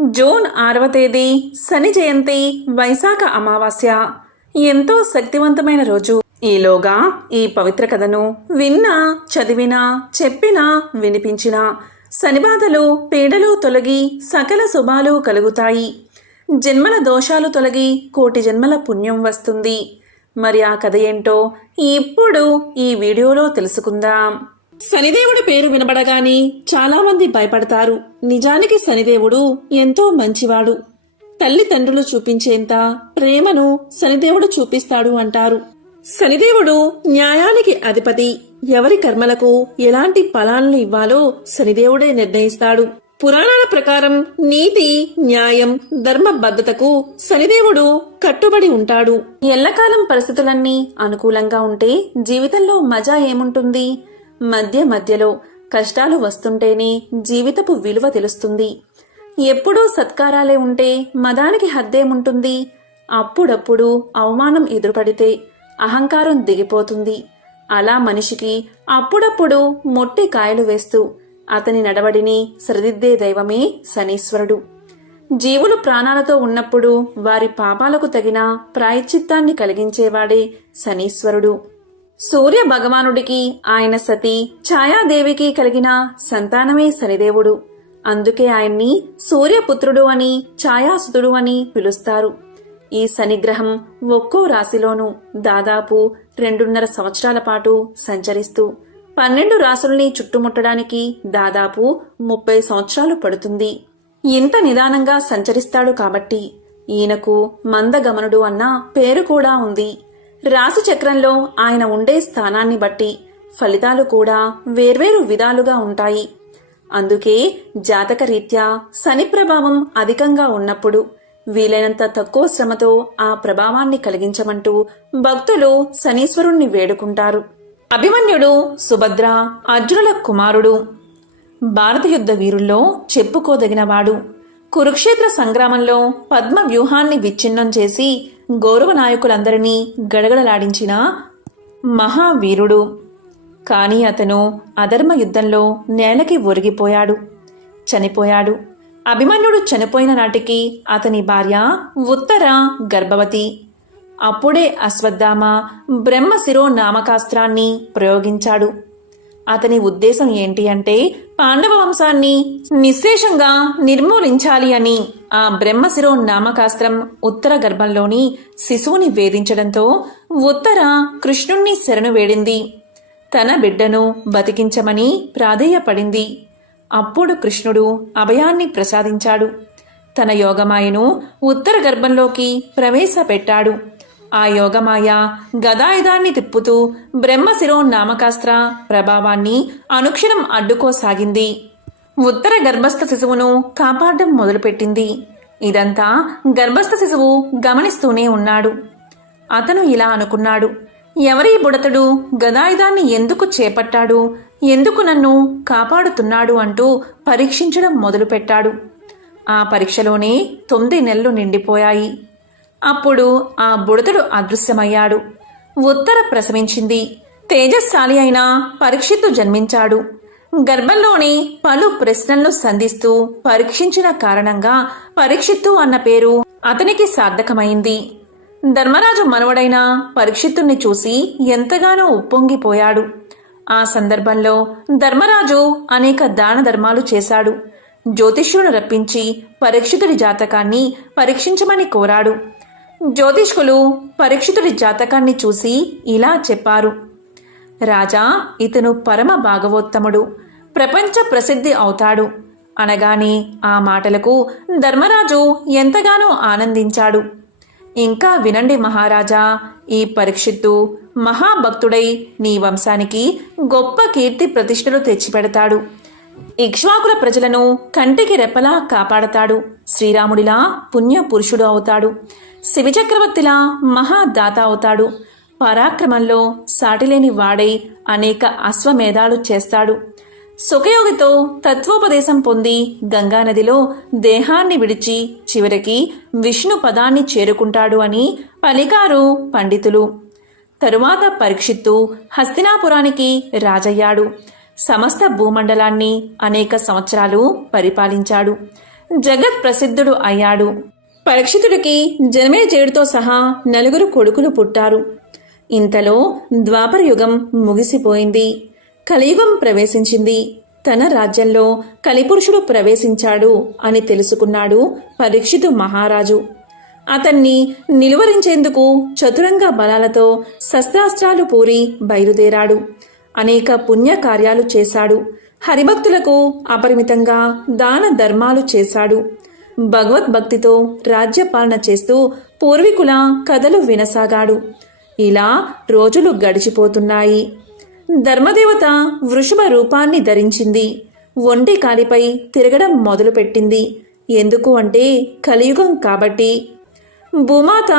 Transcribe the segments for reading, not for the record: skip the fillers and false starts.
June 6వ తేదీ శని జయంతి వైశాఖ అమావాస్య. ఎంతో శక్తివంతమైన రోజు. ఈలోగా ఈ పవిత్ర కథను విన్నా, చదివినా, చెప్పినా, వినిపించినా శనిబాధలు, పీడలు తొలగి సకల శుభాలు కలుగుతాయి. జన్మల దోషాలు తొలగి కోటి జన్మల పుణ్యం వస్తుంది. మరి ఆ కథ ఏంటో ఇప్పుడు ఈ వీడియోలో తెలుసుకుందాం. శనిదేవుడి పేరు వినబడగానే చాలామంది భయపడతారు. నిజానికి శనిదేవుడు ఎంతో మంచివాడు. తల్లిదండ్రులు చూపించేంత ప్రేమను శనిదేవుడు చూపిస్తాడు అంటారు. శనిదేవుడు న్యాయానికి అధిపతి. ఎవరి కర్మలకు ఎలాంటి ఫలాలను ఇవ్వాలో శనిదేవుడే నిర్ణయిస్తాడు. పురాణాల ప్రకారం నీతి, న్యాయం, ధర్మబద్ధతకు శనిదేవుడు కట్టుబడి ఉంటాడు. ఎల్లకాలం పరిస్థితులన్నీ అనుకూలంగా ఉంటే జీవితంలో మజా ఏముంటుంది? మధ్యలో కష్టాలు వస్తుంటేనే జీవితపు విలువ తెలుస్తుంది. ఎప్పుడూ సత్కారాలే ఉంటే మదానికి హద్దేముంటుంది? అప్పుడప్పుడు అవమానం ఎదురుపడితే అహంకారం దిగిపోతుంది. అలా మనిషికి అప్పుడప్పుడు మొట్టి కాయలు వేస్తూ అతని నడవడిని సరిదిద్దే దైవమే శనీశ్వరుడు. జీవులు ప్రాణాలతో ఉన్నప్పుడు వారి పాపాలకు తగిన ప్రాయశ్చిత్తాన్ని కలిగించేవాడే శనీశ్వరుడు. సూర్య భగవానుడికి ఆయన సతీ ఛాయాదేవికి కలిగిన సంతానమే శనిదేవుడు. అందుకే ఆయన్ని సూర్యపుత్రుడు అని, ఛాయాసుతుడు అని పిలుస్తారు. ఈ శనిగ్రహం ఒక్కో రాశిలోనూ దాదాపు 2.5 సంవత్సరాల పాటు సంచరిస్తూ 12 రాశుల్ని చుట్టుముట్టడానికి దాదాపు 30 సంవత్సరాలు పడుతుంది. ఇంత నిదానంగా సంచరిస్తాడు కాబట్టి ఈయనకు మందగమనుడు అన్న పేరు కూడా ఉంది. రాశి చక్రంలో ఆయన ఉండే స్థానాన్ని బట్టి ఫలితాలు కూడా వేర్వేరు విధాలుగా ఉంటాయి. అందుకే జాతక రీత్యా శని ప్రభావం అధికంగా ఉన్నప్పుడు వీలైనంత తక్కువ శ్రమతో ఆ ప్రభావాన్ని కలిగించమంటూ భక్తులు శనీశ్వరుణ్ణి వేడుకుంటారు. అభిమన్యుడు సుభద్ర అర్జునుల కుమారుడు. భారత యుద్ధ వీరుల్లో చెప్పుకోదగినవాడు. కురుక్షేత్ర సంగ్రామంలో పద్మ వ్యూహాన్ని విచ్ఛిన్నం చేసి గౌరవ నాయకులందరినీ గడగడలాడించిన మహావీరుడు. కాని అతను అధర్మ యుద్ధంలో నేలకి ఒరిగిపోయాడు, చనిపోయాడు. అభిమన్యుడు చనిపోయిన నాటికి అతని భార్య ఉత్తర గర్భవతి. అప్పుడే అశ్వత్థామ బ్రహ్మశిరో నామకాస్త్రాన్ని ప్రయోగించాడు. అతని ఉద్దేశం ఏంటి అంటే పాండవ వంశాన్ని నిశ్శేషంగా నిర్మూలించాలి అని. ఆ బ్రహ్మశిరో నామకాస్త్రం ఉత్తర గర్భంలోని శిశువుని వేధించడంతో ఉత్తర కృష్ణుణ్ణి శరణు వేడింది. తన బిడ్డను బతికించమని ప్రాధేయపడింది. అప్పుడు కృష్ణుడు అభయాన్ని ప్రసాదించాడు. తన యోగమాయను ఉత్తర గర్భంలోకి ప్రవేశపెట్టాడు. ఆ యోగమాయ గదాయుధాన్ని తిప్పుతూ బ్రహ్మశిరో నామకాస్త్ర ప్రభావాన్ని అనుక్షణం అడ్డుకోసాగింది. ఉత్తర గర్భస్థ శిశువును కాపాడడం మొదలుపెట్టింది. ఇదంతా గర్భస్థ శిశువు గమనిస్తూనే ఉన్నాడు. అతను ఇలా అనుకున్నాడు, ఎవరీ బుడతడు గదాయుధాన్ని ఎందుకు చేపట్టాడు, ఎందుకు నన్ను కాపాడుతున్నాడు అంటూ పరీక్షించడం మొదలుపెట్టాడు. ఆ పరీక్షలోనే 9 నెలలు నిండిపోయాయి. అప్పుడు ఆ బుడతడు అదృశ్యమయ్యాడు. ఉత్తర ప్రసవించింది. తేజస్శాలి అయిన పరీక్షిత్తు జన్మించాడు. గర్భంలోని పలు ప్రశ్నలను సంధిస్తూ పరీక్షించిన కారణంగా పరీక్షిత్తు అన్న పేరు అతనికి సార్థకమైంది. ధర్మరాజు మనవడైన పరీక్షిత్తుని చూసి ఎంతగానో ఉప్పొంగిపోయాడు. ఆ సందర్భంలో ధర్మరాజు అనేక దాన ధర్మాలు చేశాడు. జ్యోతిష్యులను రప్పించి పరీక్షితుడి జాతకాన్ని పరీక్షించమని కోరాడు. జ్యోతిష్కులు పరీక్షితుడి జాతకాన్ని చూసి ఇలా చెప్పారు, రాజా, ఇతను పరమ భాగవోత్తముడు, ప్రపంచ ప్రసిద్ధి అవుతాడు. అనగానే ఆ మాటలకు ధర్మరాజు ఎంతగానో ఆనందించాడు. ఇంకా వినండి మహారాజా, ఈ పరీక్షిత్తు మహాభక్తుడై నీ వంశానికి గొప్ప కీర్తి ప్రతిష్టలు తెచ్చిపెడతాడు. ఇక్ష్వాకుల ప్రజలను కంటికి రెప్పలా కాపాడతాడు. శ్రీరాముడిలా పుణ్య పురుషుడు అవుతాడు. శివచక్రవర్తిలా మహాదాత అవుతాడు. పరాక్రమంలో సాటిలేని వాడై అనేక అశ్వమేధాలు చేస్తాడు. సుఖయోగితో తత్వోపదేశం పొంది గంగానదిలో దేహాన్ని విడిచి చివరికి విష్ణు పదాన్ని చేరుకుంటాడు అని పలికారు పండితులు. తరువాత పరీక్షిత్తు హస్తినాపురానికి రాజయ్యాడు. సమస్త భూమండలాన్ని అనేక సంవత్సరాలు పరిపాలించాడు. జగత్ ప్రసిద్ధుడు అయ్యాడు. పరీక్షితుడికి జనమేజయుడితో సహా 4 కొడుకులు పుట్టారు. ఇంతలో ద్వాపర యుగం ముగిసిపోయింది. కలియుగం ప్రవేశించింది. తన రాజ్యంలో కలిపురుషుడు ప్రవేశించాడు అని తెలుసుకున్నాడు పరీక్షితు మహారాజు. అతన్ని నిలువరించేందుకు చతురంగ బలాలతో శస్త్రాస్త్రాలు పూరి బయలుదేరాడు. అనేక పుణ్యకార్యాలు చేశాడు. హరిభక్తులకు అపరిమితంగా దాన ధర్మాలు చేశాడు. భగవద్భక్తితో రాజ్యపాలన చేస్తూ పూర్వీకుల కథలు వినసాగాడు. ఇలా రోజులు గడిచిపోతున్నాయి. ధర్మదేవత వృషభ రూపాన్ని ధరించింది. ఒంటి కాలిపై తిరగడం మొదలుపెట్టింది. ఎందుకు అంటే కలియుగం కాబట్టి. భూమాత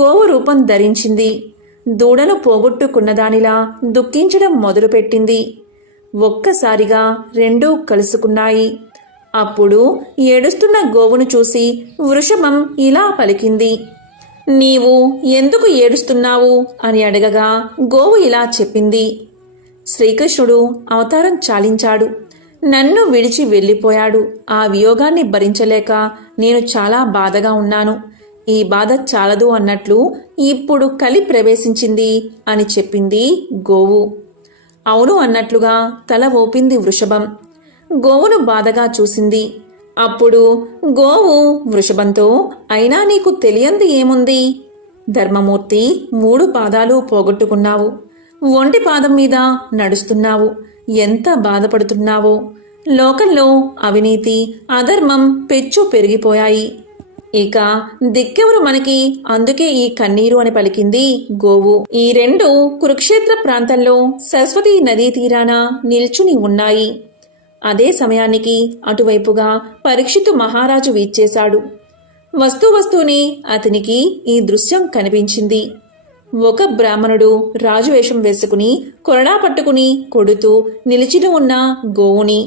గోవు రూపం ధరించింది. దూడను పోగొట్టుకున్నదానిలా దుఃఖించడం మొదలుపెట్టింది. ఒక్కసారిగా రెండూ కలుసుకున్నాయి. అప్పుడు ఏడుస్తున్న గోవును చూసి వృషభం ఇలా పలికింది, నీవు ఎందుకు ఏడుస్తున్నావు అని అడగగా గోవు ఇలా చెప్పింది, శ్రీకృష్ణుడు అవతారం చాలించాడు. నన్ను విడిచి వెళ్ళిపోయాడు. ఆ వియోగాన్ని భరించలేక నేను చాలా బాధగా ఉన్నాను. ఈ బాధ చాలదు అన్నట్లు ఇప్పుడు కలి ప్రవేశించింది అని చెప్పింది గోవు. అవును అన్నట్లుగా తల ఊపింది వృషభం. గోవును బాధగా చూసింది. అప్పుడు గోవు వృషభంతో, అయినా నీకు తెలియంది ఏముంది? ధర్మమూర్తి 3 పాదాలు పోగొట్టుకున్నావు. ఒంటి పాదం మీద నడుస్తున్నావు. ఎంత బాధపడుతున్నావో. లోకంలో అవినీతి, అధర్మం పెచ్చు పెరిగిపోయాయి. ఇక దిక్కెవరు మనకి? అందుకే ఈ కన్నీరు అని పలికింది గోవు. ఈ 2 కురుక్షేత్ర ప్రాంతంలో సరస్వతీ నదీ తీరాన నిల్చుని ఉన్నాయి. అదే సమయానికి అటువైపుగా పరీక్షితు మహారాజు వీచ్చేశాడు. వస్తూనే అతనికి ఈ దృశ్యం కనిపించింది. ఒక బ్రాహ్మణుడు రాజు వేషం వేసుకుని కొరడా పట్టుకుని కొడుతూ నిలిచిని ఉన్న గోవుని,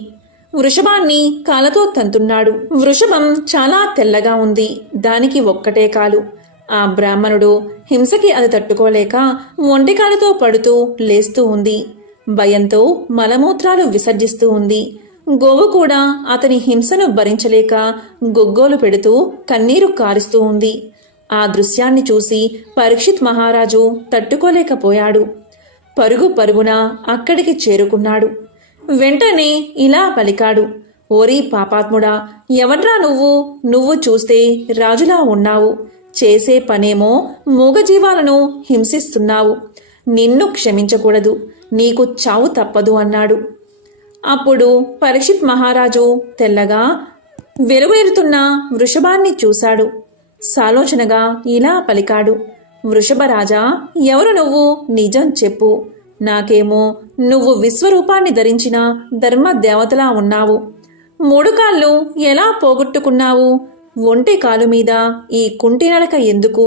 వృషభాన్ని కాలతో తంతున్నాడు. వృషభం చాలా తెల్లగా ఉంది. దానికి ఒక్కటే కాలు. ఆ బ్రాహ్మణుడు హింసకి అది తట్టుకోలేక ఒంటికాలతో పడుతూ లేస్తూ ఉంది. భయంతో మలమూత్రాలు విసర్జిస్తూ ఉంది. గోవు కూడా అతని హింసను భరించలేక గొగ్గోలు పెడుతూ కన్నీరు కారుస్తూ ఉంది. ఆ దృశ్యాన్ని చూసి పరీక్షిత్ మహారాజు తట్టుకోలేకపోయాడు. పరుగున అక్కడికి చేరుకున్నాడు. వెంటనే ఇలా పలికాడు, ఓరి పాపాత్ముడా, ఎవడ్రా నువ్వు చూస్తే రాజులా ఉన్నావు. చేసే పనేమో మూగజీవాలను హింసిస్తున్నావు. నిన్ను క్షమించకూడదు. నీకు చావు తప్పదు అన్నాడు. అప్పుడు పరీక్షిత్ మహారాజు తెల్లగా వెలువెరుతున్న వృషభాన్ని చూశాడు. సాలోచనగా ఇలా పలికాడు, వృషభరాజా, ఎవరు నువ్వు? నిజం చెప్పు. నాకేమో నువ్వు విశ్వరూపాన్ని ధరించిన ధర్మదేవతలా ఉన్నావు. 3 కాళ్ళు ఎలా పోగొట్టుకున్నావు? ఒంటి కాలు మీద ఈ కుంటినడక ఎందుకు?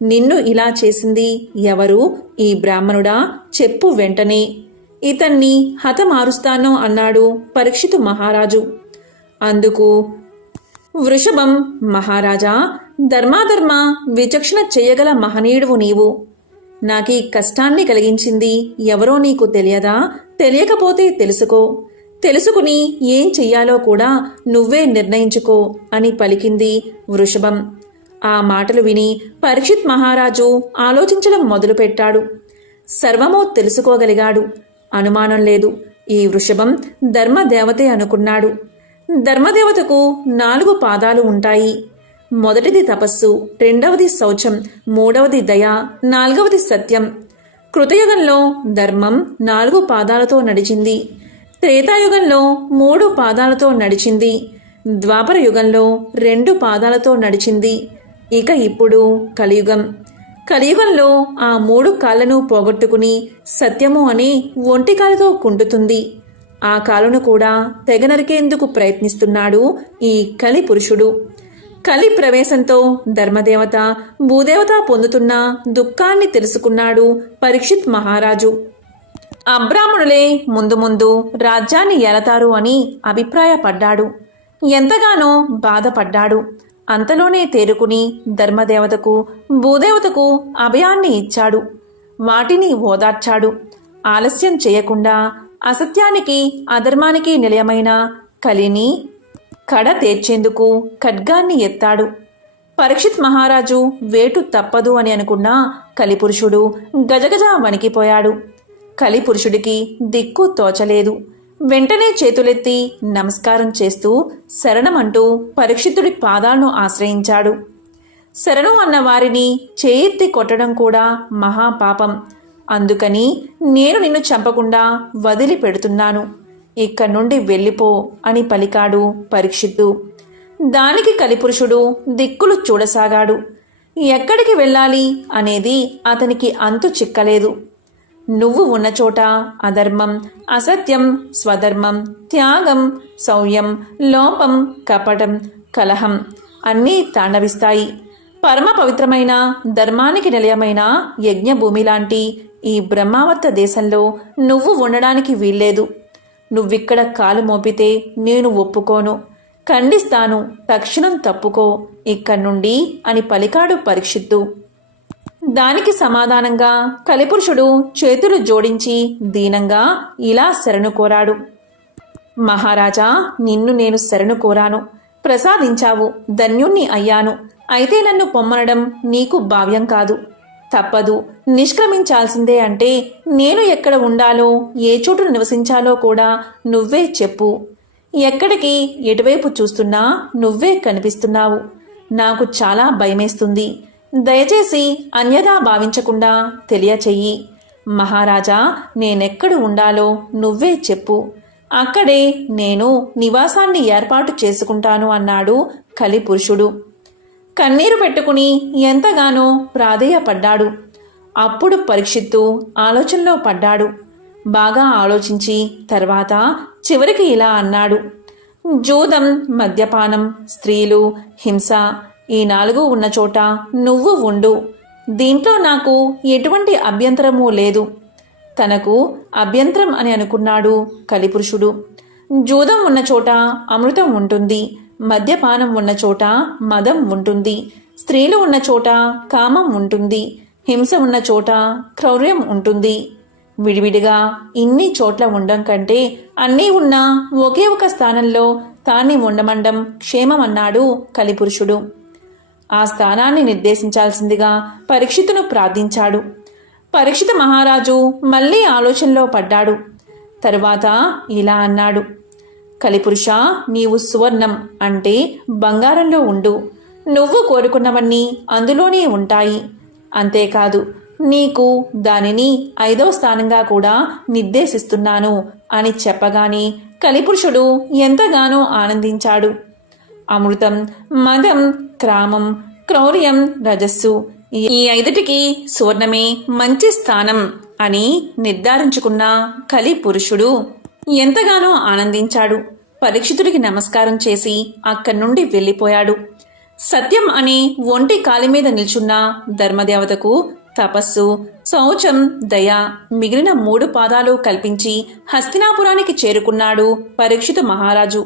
నిన్ను ఇలా చేసింది ఎవరు? ఈ బ్రాహ్మణుడా? చెప్పు వెంటనే. ఇతన్ని హతమారుస్తాను అన్నాడు పరీక్షితు మహారాజు. అందుకు వృషభం, మహారాజా, ధర్మాధర్మ విచక్షణ చెయ్యగల మహనీయుడువు నీవు. నాకీ కష్టాన్ని కలిగించింది ఎవరో నీకు తెలియదా? తెలియకపోతే తెలుసుకో. తెలుసుకుని ఏం చెయ్యాలో కూడా నువ్వే నిర్ణయించుకో అని పలికింది వృషభం. ఆ మాటలు విని పరీక్షిత్ మహారాజు ఆలోచించడం మొదలుపెట్టాడు. సర్వమూ తెలుసుకోగలిగాడు. అనుమానం లేదు, ఈ వృషభం ధర్మదేవతే అనుకున్నాడు. ధర్మదేవతకు 4 పాదాలు ఉంటాయి. మొదటిది తపస్సు, రెండవది శౌచం, మూడవది దయ, 4వది సత్యం. కృతయుగంలో ధర్మం 4 పాదాలతో నడిచింది. త్రేతాయుగంలో 3 పాదాలతో నడిచింది. ద్వాపర యుగంలో 2 పాదాలతో నడిచింది. ఇక ఇప్పుడు కలియుగంలో ఆ 3 కాళ్లను పోగొట్టుకుని సత్యము అని ఒంటికాలతో కుంటుతుంది. ఆ కాలును కూడా తెగ నరికేందుకు ప్రయత్నిస్తున్నాడు ఈ కలి పురుషుడు. కలి ప్రవేశంతో ధర్మదేవత, భూదేవత పొందుతున్న దుఃఖాన్ని తెలుసుకున్నాడు పరీక్షిత్ మహారాజు. అబ్రాహ్మణులే ముందు రాజ్యాన్ని ఏలతారు అని అభిప్రాయపడ్డాడు. ఎంతగానో బాధపడ్డాడు. అంతలోనే తేరుకుని ధర్మదేవతకు, భూదేవతకు అభయాన్ని ఇచ్చాడు. వాటిని ఓదార్చాడు. ఆలస్యం చేయకుండా అసత్యానికి, అధర్మానికి నిలయమైన కలిని కడ తీర్చేందుకు ఖడ్గాన్ని ఎత్తాడు. పరీక్షిత్ మహారాజు వేటు తప్పదు అని అనుకున్న కలిపురుషుడు గజగజ వణికిపోయాడు. కలిపురుషుడికి దిక్కు తోచలేదు. వెంటనే చేతులెత్తి నమస్కారం చేస్తూ శరణమంటూ పరీక్షితుడి పాదాలను ఆశ్రయించాడు. శరణు అన్న వారిని చేయెత్తి కొట్టడం కూడా మహాపాపం. అందుకని నేను నిన్ను చంపకుండా వదిలిపెడుతున్నాను. ఇక్కడి నుండి వెళ్ళిపో అని పలికాడు పరీక్షిత్తు. దానికి కలిపురుషుడు దిక్కులు చూడసాగాడు. ఎక్కడికి వెళ్ళాలి అనేది అతనికి అంతు చిక్కలేదు. నువ్వు ఉన్న చోట అధర్మం, అసత్యం, స్వధర్మం, త్యాగం, శౌర్యం, లోపం, కపటం, కలహం అన్నీ తాండవిస్తాయి. పరమ పవిత్రమైన ధర్మానికి నిలయమైన యజ్ఞభూమి లాంటి ఈ బ్రహ్మావర్త దేశంలో నువ్వు ఉండడానికి వీల్లేదు. నువ్విక్కడ కాలు మోపితే నేను ఒప్పుకోను, ఖండిస్తాను, తక్షణం తప్పుకో ఇక్కడి నుండి అని పలికాడు పరీక్షిత్తు. దానికి సమాధానంగా కలిపురుషుడు చేతులు జోడించి దీనంగా ఇలా శరణు కోరాడు. మహారాజా, నిన్ను నేను శరణు కోరాను, ప్రసాదించావు, ధన్యుణ్ణి అయ్యాను. అయితే నన్ను పొమ్మనడం నీకు భావ్యం కాదు, తప్పదు, నిష్క్రమించాల్సిందే. అంటే నేను ఎక్కడ ఉండాలో, ఏ చోటు నివసించాలో కూడా నువ్వే చెప్పు. ఎక్కడికి ఎటువైపు చూస్తున్నా నువ్వే కనిపిస్తున్నావు. నాకు చాలా భయమేస్తుంది. దయచేసి అన్యథా భావించకుండా తెలియచెయ్యి. మహారాజా, నేనెక్కడ ఉండాలో నువ్వే చెప్పు. అక్కడే నేను నివాసాన్ని ఏర్పాటు చేసుకుంటాను అన్నాడు కలిపురుషుడు. కన్నీరు పెట్టుకుని ఎంతగానో ప్రాధేయపడ్డాడు. అప్పుడు పరీక్షిత్తు ఆలోచనలో పడ్డాడు. బాగా ఆలోచించి తర్వాత చివరికి ఇలా అన్నాడు. జూదం, మద్యపానం, స్త్రీలు, హింస ఈ 4 ఉన్న చోట నువ్వు ఉండు. దీంట్లో నాకు ఎటువంటి అభ్యంతరమూ లేదు. తనకు అభ్యంతరం అని అనుకున్నాడు కలిపురుషుడు. జూదం ఉన్న చోట అమృతం ఉంటుంది, మద్యపానం ఉన్న చోట మదం ఉంటుంది, స్త్రీలు ఉన్న చోట కామం ఉంటుంది, హింస ఉన్న చోట క్రౌర్యం ఉంటుంది. విడివిడిగా ఇన్ని చోట్ల ఉండడం కంటే అన్నీ ఉన్నా ఒకే ఒక స్థానంలో తాన్ని ఉండమండం క్షేమమన్నాడు కలిపురుషుడు. ఆ స్థానాన్ని నిర్దేశించాల్సిందిగా పరీక్షితును ప్రార్థించాడు. పరీక్షిత మహారాజు మళ్ళీ ఆలోచనలో పడ్డాడు. తరువాత ఇలా అన్నాడు. కలిపురుష, నీవు సువర్ణం అంటే బంగారంలో ఉండు. నువ్వు కోరుకున్నవన్నీ అందులోనే ఉంటాయి. అంతేకాదు, నీకు దానిని 5వ స్థానంగా కూడా నిర్దేశిస్తున్నాను అని చెప్పగానే కలిపురుషుడు ఎంతగానో ఆనందించాడు. అమృతం, మదం, క్రామం, క్రౌర్యం, రజస్సు ఈ 5టికి సువర్ణమే మంచి స్థానం అని నిర్ధారించుకున్న కలిపురుషుడు ఎంతగానో ఆనందించాడు. పరీక్షితుడికి నమస్కారం చేసి అక్కడి నుండి వెళ్ళిపోయాడు. సత్యం అనే ఒంటి కాలి మీద నిల్చున్న ధర్మదేవతకు తపస్సు, శౌచం, దయ మిగిలిన 3 పాదాలు కల్పించి హస్తినాపురానికి చేరుకున్నాడు పరీక్షితు మహారాజు.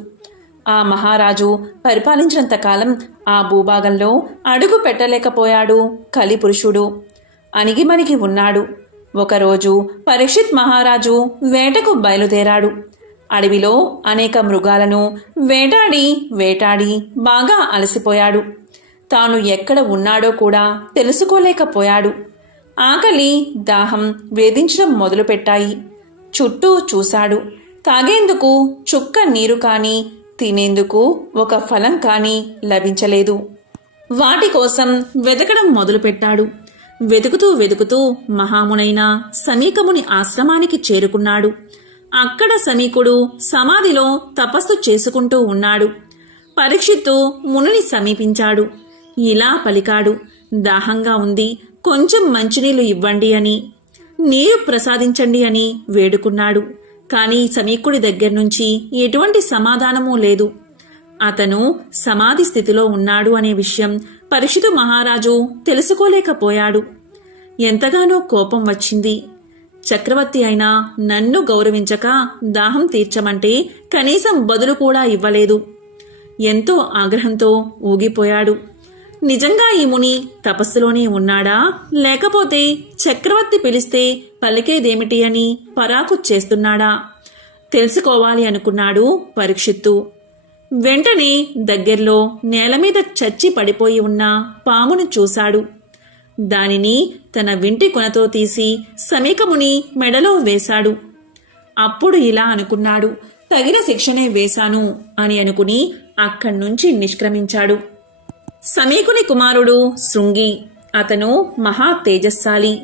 ఆ మహారాజు పరిపాలించినంతకాలం ఆ భూభాగంలో అడుగు పెట్టలేకపోయాడు కలిపురుషుడు. అణిగిమణిగి ఉన్నాడు. ఒకరోజు పరీక్షిత్ మహారాజు వేటకు బయలుదేరాడు. అడవిలో అనేక మృగాలను వేటాడి వేటాడి బాగా అలసిపోయాడు. తాను ఎక్కడ ఉన్నాడో కూడా తెలుసుకోలేకపోయాడు. ఆకలి, దాహం వేధించడం మొదలుపెట్టాయి. చుట్టూ చూశాడు. తాగేందుకు చుక్క నీరు కానీ, తినేందుకు ఒక ఫలం కానీ లభించలేదు. వాటి కోసం వెతకడం మొదలుపెట్టాడు. వెతుకుతూ మహామునైన సమీకముని ఆశ్రమానికి చేరుకున్నాడు. అక్కడ సమీకుడు సమాధిలో తపస్సు చేసుకుంటూ ఉన్నాడు. పరీక్షిత్తు మునిని సమీపించాడు. ఇలా పలికాడు. దాహంగా ఉంది, కొంచెం మంచినీళ్లు ఇవ్వండి అని, నీరు ప్రసాదించండి అని వేడుకున్నాడు. కానీ సమీకుడి దగ్గర నుంచి ఎటువంటి సమాధానమూ లేదు. అతను సమాధి స్థితిలో ఉన్నాడు అనే విషయం పరీక్షితు మహారాజు తెలుసుకోలేకపోయాడు. ఎంతగానో కోపం వచ్చింది. చక్రవర్తి అయినా నన్ను గౌరవించక దాహం తీర్చమంటే కనీసం బదులు కూడా ఇవ్వలేదు. ఎంతో ఆగ్రహంతో ఊగిపోయాడు. నిజంగా ఈ ముని తపస్సులోనే ఉన్నాడా, లేకపోతే చక్రవర్తి పిలిస్తే పలికేదేమిటి అని పరాకు చేస్తున్నాడా తెలుసుకోవాలి అనుకున్నాడు పరీక్షిత్తు. వెంటనే దగ్గర్లో నేలమీద చచ్చి పడిపోయి ఉన్న పామును చూశాడు. దానిని తన వింటి కొనతో తీసి సమీకముని మెడలో వేశాడు. అప్పుడు ఇలా అనుకున్నాడు, తగిన శిక్షనే వేశాను అని అనుకుని అక్కడ్నుంచి నిష్క్రమించాడు. సమీకుని కుమారుడు శృంగి. అతను మహా తేజస్శాలి.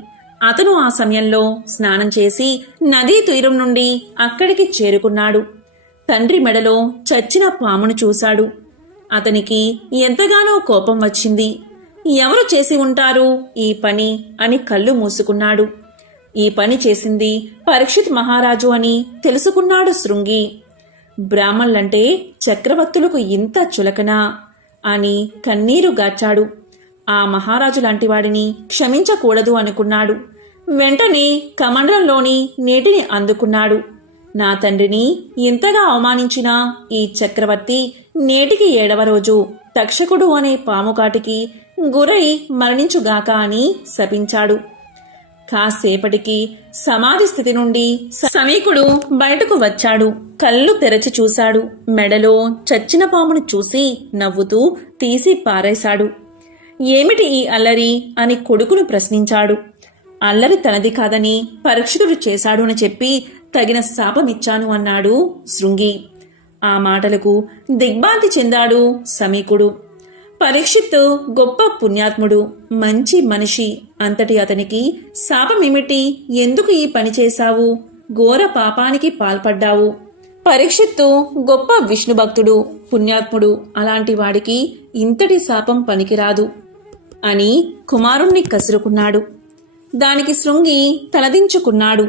అతను ఆ సమయంలో స్నానం చేసి నదీ తీరం నుండి అక్కడికి చేరుకున్నాడు. తండ్రి మెడలో చచ్చిన పామును చూశాడు. అతనికి ఎంతగానో కోపం వచ్చింది. ఎవరు చేసి ఉంటారు ఈ పని అని కళ్ళు మూసుకున్నాడు. ఈ పని చేసింది పరీక్షిత్ మహారాజు అని తెలుసుకున్నాడు శృంగి. బ్రాహ్మణులంటే చక్రవర్తులకు ఇంత చులకనా అని కన్నీరు గార్చాడు. ఆ మహారాజు లాంటి వాడిని క్షమించకూడదు అనుకున్నాడు. వెంటనే కమండలంలోని నీటిని అందుకున్నాడు. నా తండ్రిని ఇంతగా అవమానించిన ఈ చక్రవర్తి నేటికి 7వ రోజు తక్షకుడు అనే పాముకాటికి గురై మరణించుగాక అని శపించాడు. కాసేపటికి సమాధి స్థితి నుండి సమీకుడు బయటకు వచ్చాడు. కళ్ళు తెరచి చూశాడు. మెడలో చచ్చిన పామును చూసి నవ్వుతూ తీసి పారేశాడు. ఏమిటి ఈ అల్లరి అని కొడుకును ప్రశ్నించాడు. అల్లరి తనది కాదని పరీక్షితుడు చేశాడు అని చెప్పి తగిన శాపమిచ్చాను అన్నాడు శృంగి. ఆ మాటలకు దిగ్భ్రాంతి చెందాడు సమీకుడు. పరీక్షిత్ గొప్ప పుణ్యాత్ముడు, మంచి మనిషి. అంతటి అతనికి శాపమేమిటి? ఎందుకు ఈ పని చేశావు? ఘోర పాపానికి పాల్పడ్డావు. పరీక్షిత్తు గొప్ప విష్ణు భక్తుడు, పుణ్యాత్ముడు. అలాంటి వాడికి ఇంతటి శాపం పనికిరాదు అని కుమారుణ్ణి కసురుకున్నాడు. దానికి శృంగి తలదించుకున్నాడు.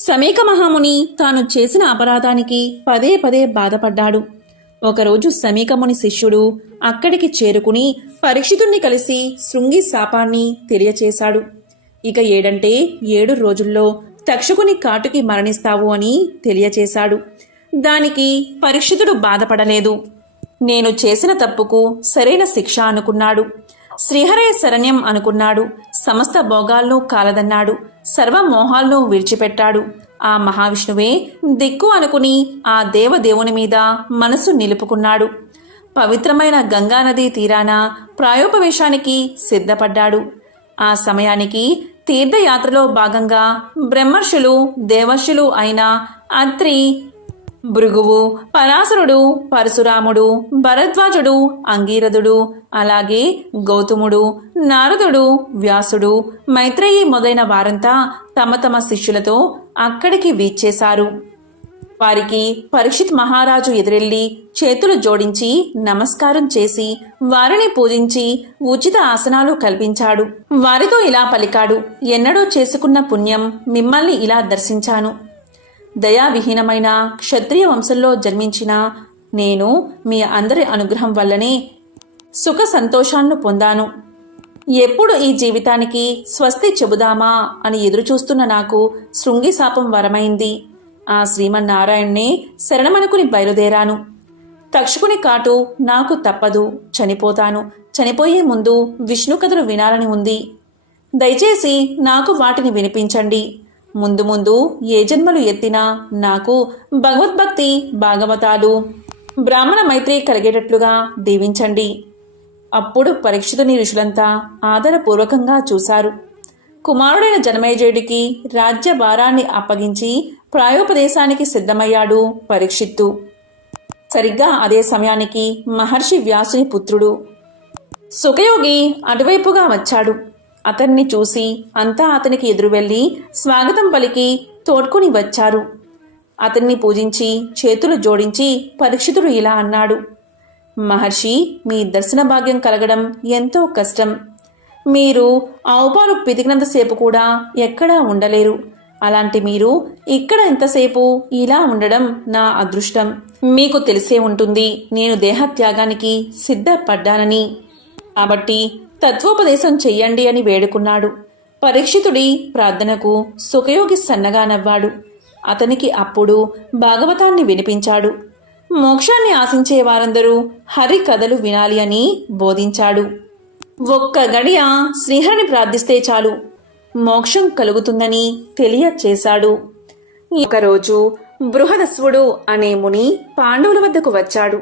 సమీక మహాముని తాను చేసిన అపరాధానికి పదే పదే బాధపడ్డాడు. ఒకరోజు సమీకముని శిష్యుడు అక్కడికి చేరుకుని పరీక్షితుణ్ణి కలిసి శృంగి శాపాన్ని తెలియచేశాడు. ఇక 7 రోజుల్లో తక్షకుని కాటుకి మరణిస్తావు అని తెలియచేశాడు. దానికి పరీక్షితుడు బాధపడలేదు. నేను చేసిన తప్పుకు సరైన శిక్ష అనుకున్నాడు. శ్రీహరయ శరణ్యం అనుకున్నాడు. సమస్త భోగాలను కాలదన్నాడు. సర్వమోహాలను విడిచిపెట్టాడు. ఆ మహావిష్ణువే దిక్కు అనుకుని ఆ దేవదేవుని మీద మనసు నిలుపుకున్నాడు. పవిత్రమైన గంగానదీ తీరాన ప్రాయోపవేశానికి సిద్ధపడ్డాడు. ఆ సమయానికి తీర్థయాత్రలో భాగంగా బ్రహ్మర్షులు, దేవర్షులు అయిన అత్రి, భృగువు, పరాశరుడు, పరశురాముడు, భరద్వాజుడు, అంగీరథుడు, అలాగే గౌతముడు, నారదుడు, వ్యాసుడు, మైత్రేయి మొదలైన వారంతా తమ తమ శిష్యులతో అక్కడికి వీచ్చేశారు. వారికి పరీక్షిత్ మహారాజు ఎదురెళ్లి చేతులు జోడించి నమస్కారం చేసి వారిని పూజించి ఉచిత ఆసనాలు కల్పించాడు. వారితో ఇలా పలికాడు, ఎన్నడో చేసుకున్న పుణ్యం మిమ్మల్ని ఇలా దర్శించాను. దయావిహీనమైన క్షత్రియ వంశంలో జన్మించిన నేను మీ అందరి అనుగ్రహం వల్లనే సుఖ సంతోషాలను పొందాను. ఎప్పుడు ఈ జీవితానికి స్వస్తి చెబుదామా అని ఎదురుచూస్తున్న నాకు శృంగి శాపం వరమైంది. ఆ శ్రీమన్నారాయణ్ణే శరణమనుకుని బయలుదేరాను. తక్షకుని కాటు నాకు తప్పదు. చనిపోతాను. చనిపోయే ముందు విష్ణు కథలు వినాలని ఉంది. దయచేసి నాకు వాటిని వినిపించండి. ముందు ముందు ఏ జన్మలు ఎత్తినా నాకు భగవద్భక్తి, భాగవతాలు, బ్రాహ్మణ మైత్రి కలిగేటట్లుగా దీవించండి. అప్పుడు పరీక్షితుని ఋషులంతా ఆదరపూర్వకంగా చూశారు. కుమారుడైన జనమేజయుడికి రాజ్య భారాన్ని అప్పగించి ప్రాయోపదేశానికి సిద్ధమయ్యాడు పరీక్షిత్తు. సరిగ్గా అదే సమయానికి మహర్షి వ్యాసుని పుత్రుడు సుఖయోగి అటువైపుగా వచ్చాడు. అతన్ని చూసి అంతా అతనికి ఎదురు వెళ్లి స్వాగతం పలికి తోడ్కొని వచ్చారు. అతన్ని పూజించి చేతులు జోడించి పరీక్షితుడు ఇలా అన్నాడు, మహర్షి, మీ దర్శన భాగ్యం కలగడం ఎంతో కష్టం. మీరు ఆవుపాలు పితికినంతసేపు కూడా ఎక్కడా ఉండలేరు. అలాంటి మీరు ఇక్కడ ఎంతసేపు ఇలా ఉండడం నా అదృష్టం. మీకు తెలిసే ఉంటుంది నేను దేహత్యాగానికి సిద్ధపడ్డానని. కాబట్టి తత్వోపదేశం చెయ్యండి అని వేడుకున్నాడు. పరీక్షితుడి ప్రార్థనకు సుఖయోగి సన్నగా నవ్వాడు. అతనికి అప్పుడు భాగవతాన్ని వినిపించాడు. మోక్షాన్ని ఆశించే వారందరూ హరి కథలు వినాలి అని బోధించాడు. ఒక్క గడియ శ్రీహరిని ప్రార్థిస్తే చాలు మోక్షం కలుగుతుందని తెలియచేశాడు. ఒకరోజు బృహదస్వుడు అనే ముని పాండవుల వద్దకు వచ్చాడు.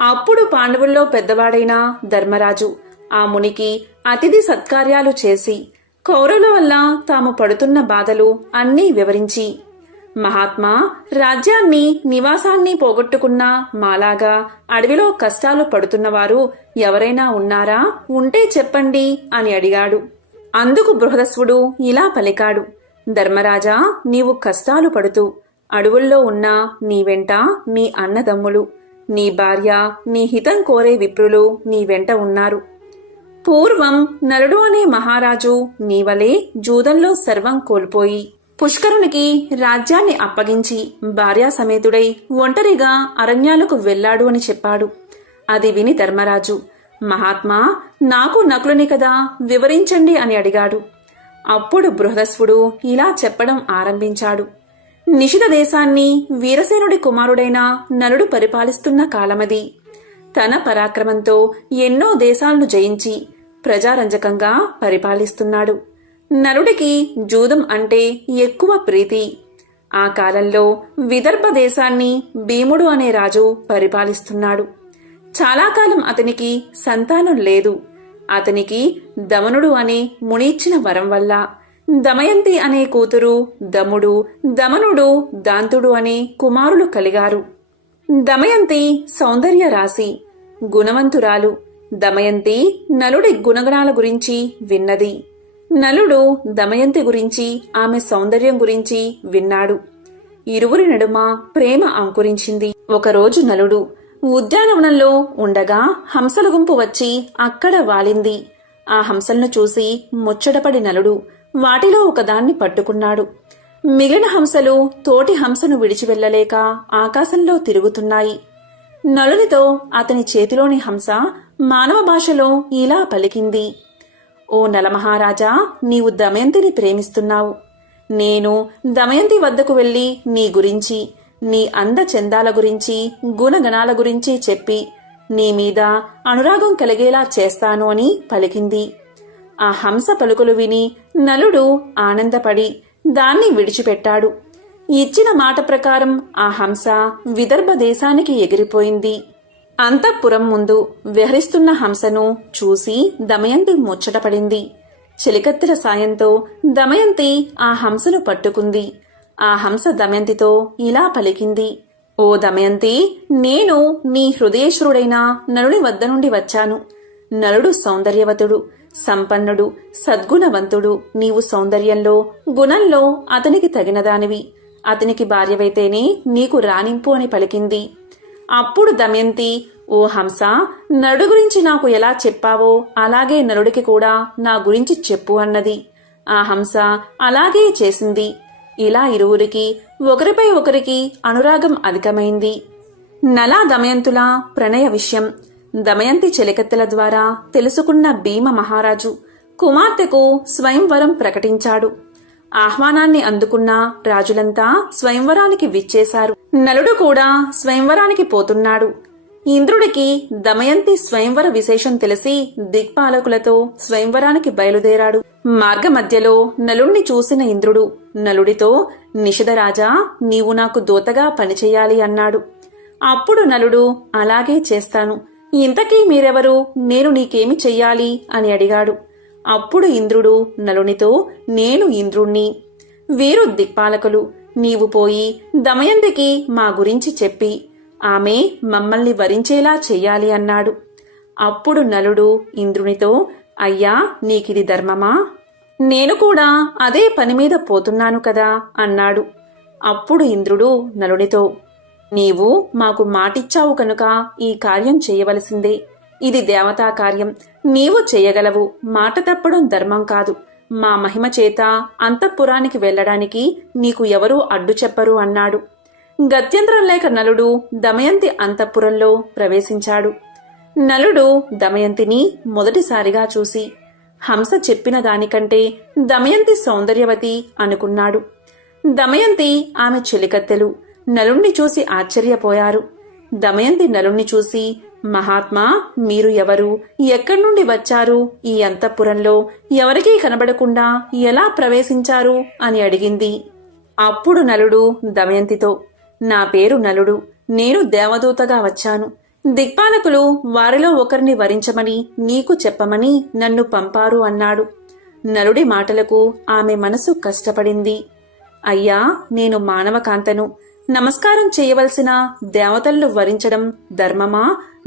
అప్పుడు పాండవుల్లో పెద్దవాడైన ధర్మరాజు ఆ మునికి అతిథి సత్కార్యాలు చేసి కౌరవుల వల్ల తాము పడుతున్న బాధలు అన్నీ వివరించి, మహాత్మా, రాజ్యాన్ని నివాసాన్ని పోగొట్టుకున్న మాలాగా అడవిలో కష్టాలు పడుతున్నవారు ఎవరైనా ఉన్నారా? ఉంటే చెప్పండి అని అడిగాడు. అందుకు బృహదస్వుడు ఇలా పలికాడు, ధర్మరాజా, నీవు కష్టాలు పడుతూ అడవుల్లో ఉన్న నీ వెంట నీ అన్నదమ్ములు, నీ భార్య, నీ హితం కోరే విప్రులు నీ వెంట ఉన్నారు. పూర్వం నలుడు అనే మహారాజు నీవలే జూదంలో సర్వం కోల్పోయి పుష్కరునికి రాజ్యాన్ని అప్పగించి భార్యా సమేతుడై ఒంటరిగా అరణ్యాలకు వెళ్లాడు అని చెప్పాడు. అది విని ధర్మరాజు, మహాత్మా, నాకు నకులుని కదా, వివరించండి అని అడిగాడు. అప్పుడు బృహదస్వుడు ఇలా చెప్పడం ఆరంభించాడు. నిషిధ దేశాన్ని వీరసేనుడి కుమారుడైన నలుడు పరిపాలిస్తున్న కాలమది. తన పరాక్రమంతో ఎన్నో దేశాలను జయించి ప్రజారంజకంగా పరిపాలిస్తున్నాడు. నలుడికి జూదం అంటే ఎక్కువ ప్రీతి. ఆ కాలంలో విదర్భ దేశాన్ని భీముడు అనే రాజు పరిపాలిస్తున్నాడు. చాలా కాలం అతనికి సంతానం లేదు. అతనికి దమనుడు అనే మునిచ్చిన వరం వల్ల దమయంతి అనే కూతురు దముడు, దమనుడు దాంతుడు అనే కుమారులు కలిగారు. దమయంతి సౌందర్య రాశి, గుణవంతురాలు. దమయంతి నలుడి గుణగణాల గురించి విన్నది. నలుడు దమయంతి గురించి, ఆమె సౌందర్యం గురించి విన్నాడు. ఇరువురి నడుమ ప్రేమ అంకురించింది. ఒకరోజు నలుడు ఉద్యానవనంలో ఉండగా హంసల గుంపు వచ్చి అక్కడ వాలింది. ఆ హంసలను చూసి ముచ్చటపడి నలుడు వాటిలో ఒకదాన్ని పట్టుకున్నాడు. మిగిలిన హంసలు తోటి హంసను విడిచి వెళ్లలేక ఆకాశంలో తిరుగుతున్నాయి. నలునితో అతని చేతిలోని హంస మానవ భాషలో ఇలా పలికింది, ఓ నలమహారాజా, నీవు దమయంతిని ప్రేమిస్తున్నావు. నేను దమయంతి వద్దకు వెళ్లి నీ గురించి, నీ అందచందాల గురించి, గుణగణాల గురించి చెప్పి నీ మీద అనురాగం కలిగేలా చేస్తాను అని పలికింది. ఆ హంస పలుకులు విని నలుడు ఆనందపడి దాన్ని విడిచిపెట్టాడు. ఇచ్చిన మాట ప్రకారం ఆ హంస విదర్భ దేశానికి ఎగిరిపోయింది. అంతఃపురం ముందు విహరిస్తున్న హంసను చూసి దమయంతి ముచ్చటపడింది. చెలికత్తెల సాయంతో దమయంతి ఆ హంసను పట్టుకుంది. ఆ హంస దమయంతితో ఇలా పలికింది, ఓ దమయంతి, నేను నీ హృదయేశ్వరుడైన నలుడి వద్ద నుండి వచ్చాను. నలుడు సౌందర్యవతుడు, సంపన్నుడు, సద్గుణవంతుడు. నీవు సౌందర్యంలో, గుణంలో అతనికి తగినదానివి. అతనికి భార్యవైతేనే నీకు రాణింపు అని పలికింది. అప్పుడు దమయంతి, ఓ హంస, నలుడు గురించి నాకు ఎలా చెప్పావో అలాగే నలుడికి కూడా నా గురించి చెప్పు అన్నది. ఆ హంస అలాగే చేసింది. ఇలా ఇరువురికి ఒకరిపై ఒకరికి అనురాగం అధికమైంది. నలా దమయంతుల ప్రణయ విషయం దమయంతి చెలికత్తెల ద్వారా తెలుసుకున్న భీమ మహారాజు కుమార్తెకు స్వయంవరం ప్రకటించాడు. ఆహ్వానాన్ని అందుకున్న రాజులంతా స్వయంవరానికి విచ్చేశారు. నలుడు కూడా స్వయంవరానికి పోతున్నాడు. ఇంద్రుడికి దమయంతి స్వయంవర విశేషం తెలిసి దిక్పాలకులతో స్వయంవరానికి బయలుదేరాడు. మార్గమధ్యలో నలుణ్ణి చూసిన ఇంద్రుడు నలుడితో, నిషధరాజా, నీవు నాకు దూతగా పనిచేయాలి అన్నాడు. అప్పుడు నలుడు, అలాగే చేస్తాను. ఇంతకీ మీరెవరు? నేను నీకేమి చెయ్యాలి అని అడిగాడు. అప్పుడు ఇంద్రుడు నలునితో, నేను ఇంద్రుణ్ణి. వీరు దిక్పాలకులు. నీవు పోయి దమయంతికి మా గురించి చెప్పి ఆమె మమ్మల్ని వరించేలా చెయ్యాలి అన్నాడు. అప్పుడు నలుడు ఇంద్రునితో, అయ్యా, నీకిది ధర్మమా? నేను కూడా అదే పనిమీద పోతున్నాను కదా అన్నాడు. అప్పుడు ఇంద్రుడు నలునితో, నీవు మాకు మాటిచ్చావు కనుక ఈ కార్యం చేయవలసిందే. ఇది దేవతా కార్యం. నీవు చేయగలవు. మాట తప్పడం ధర్మం కాదు. మా మహిమ చేత అంతఃపురానికి వెళ్లడానికి నీకు ఎవరూ అడ్డు చెప్పరు అన్నాడు. గత్యంతరం లేక నలుడు దమయంతి అంతఃపురంలో ప్రవేశించాడు. నలుడు దమయంతిని మొదటిసారిగా చూసి హంస చెప్పిన దానికంటే దమయంతి సౌందర్యవతి అనుకున్నాడు. దమయంతి ఆమె చెలికత్తెలు నలుణ్ణి చూసి ఆశ్చర్యపోయారు. దమయంతి నలుణ్ణి చూసి, మహాత్మా, మీరు ఎవరు? ఎక్కడి నుండి వచ్చారు? ఈ అంతఃపురంలో ఎవరికీ కనబడకుండా ఎలా ప్రవేశించారు అని అడిగింది. అప్పుడు నలుడు దమయంతితో, నా పేరు నలుడు. నేను దేవదూతగా వచ్చాను. దిక్పాలకులు వారిలో ఒకరిని వరించమని నీకు చెప్పమని నన్ను పంపారు అన్నాడు. నలుడి మాటలకు ఆమె మనసు కష్టపడింది. అయ్యా, నేను మానవకాంతను. నమస్కారం చేయవలసిన దేవతలను వరించడం ధర్మమా?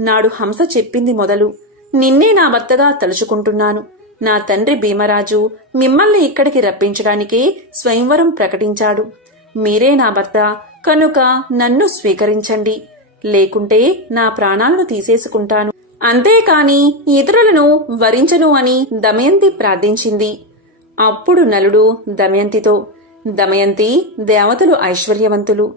నాడు హంస చెప్పింది మొదలు. నిన్నే నా భర్తగా తలుచుకుంటున్నాను. నా తండ్రి భీమరాజు మిమ్మల్ని ఇక్కడికి రప్పించడానికే స్వయంవరం ప్రకటించాడు. మీరే నా భర్త కనుక నన్ను స్వీకరించండి, లేకుంటే నా ప్రాణాలను తీసేసుకుంటాను. అంతేకాని ఇతరులను వరించను అని దమయంతి ప్రార్థించింది. అప్పుడు నలుడు దమయంతితో, దమయంతి, దేవతలు ఐశ్వర్యవంతులు,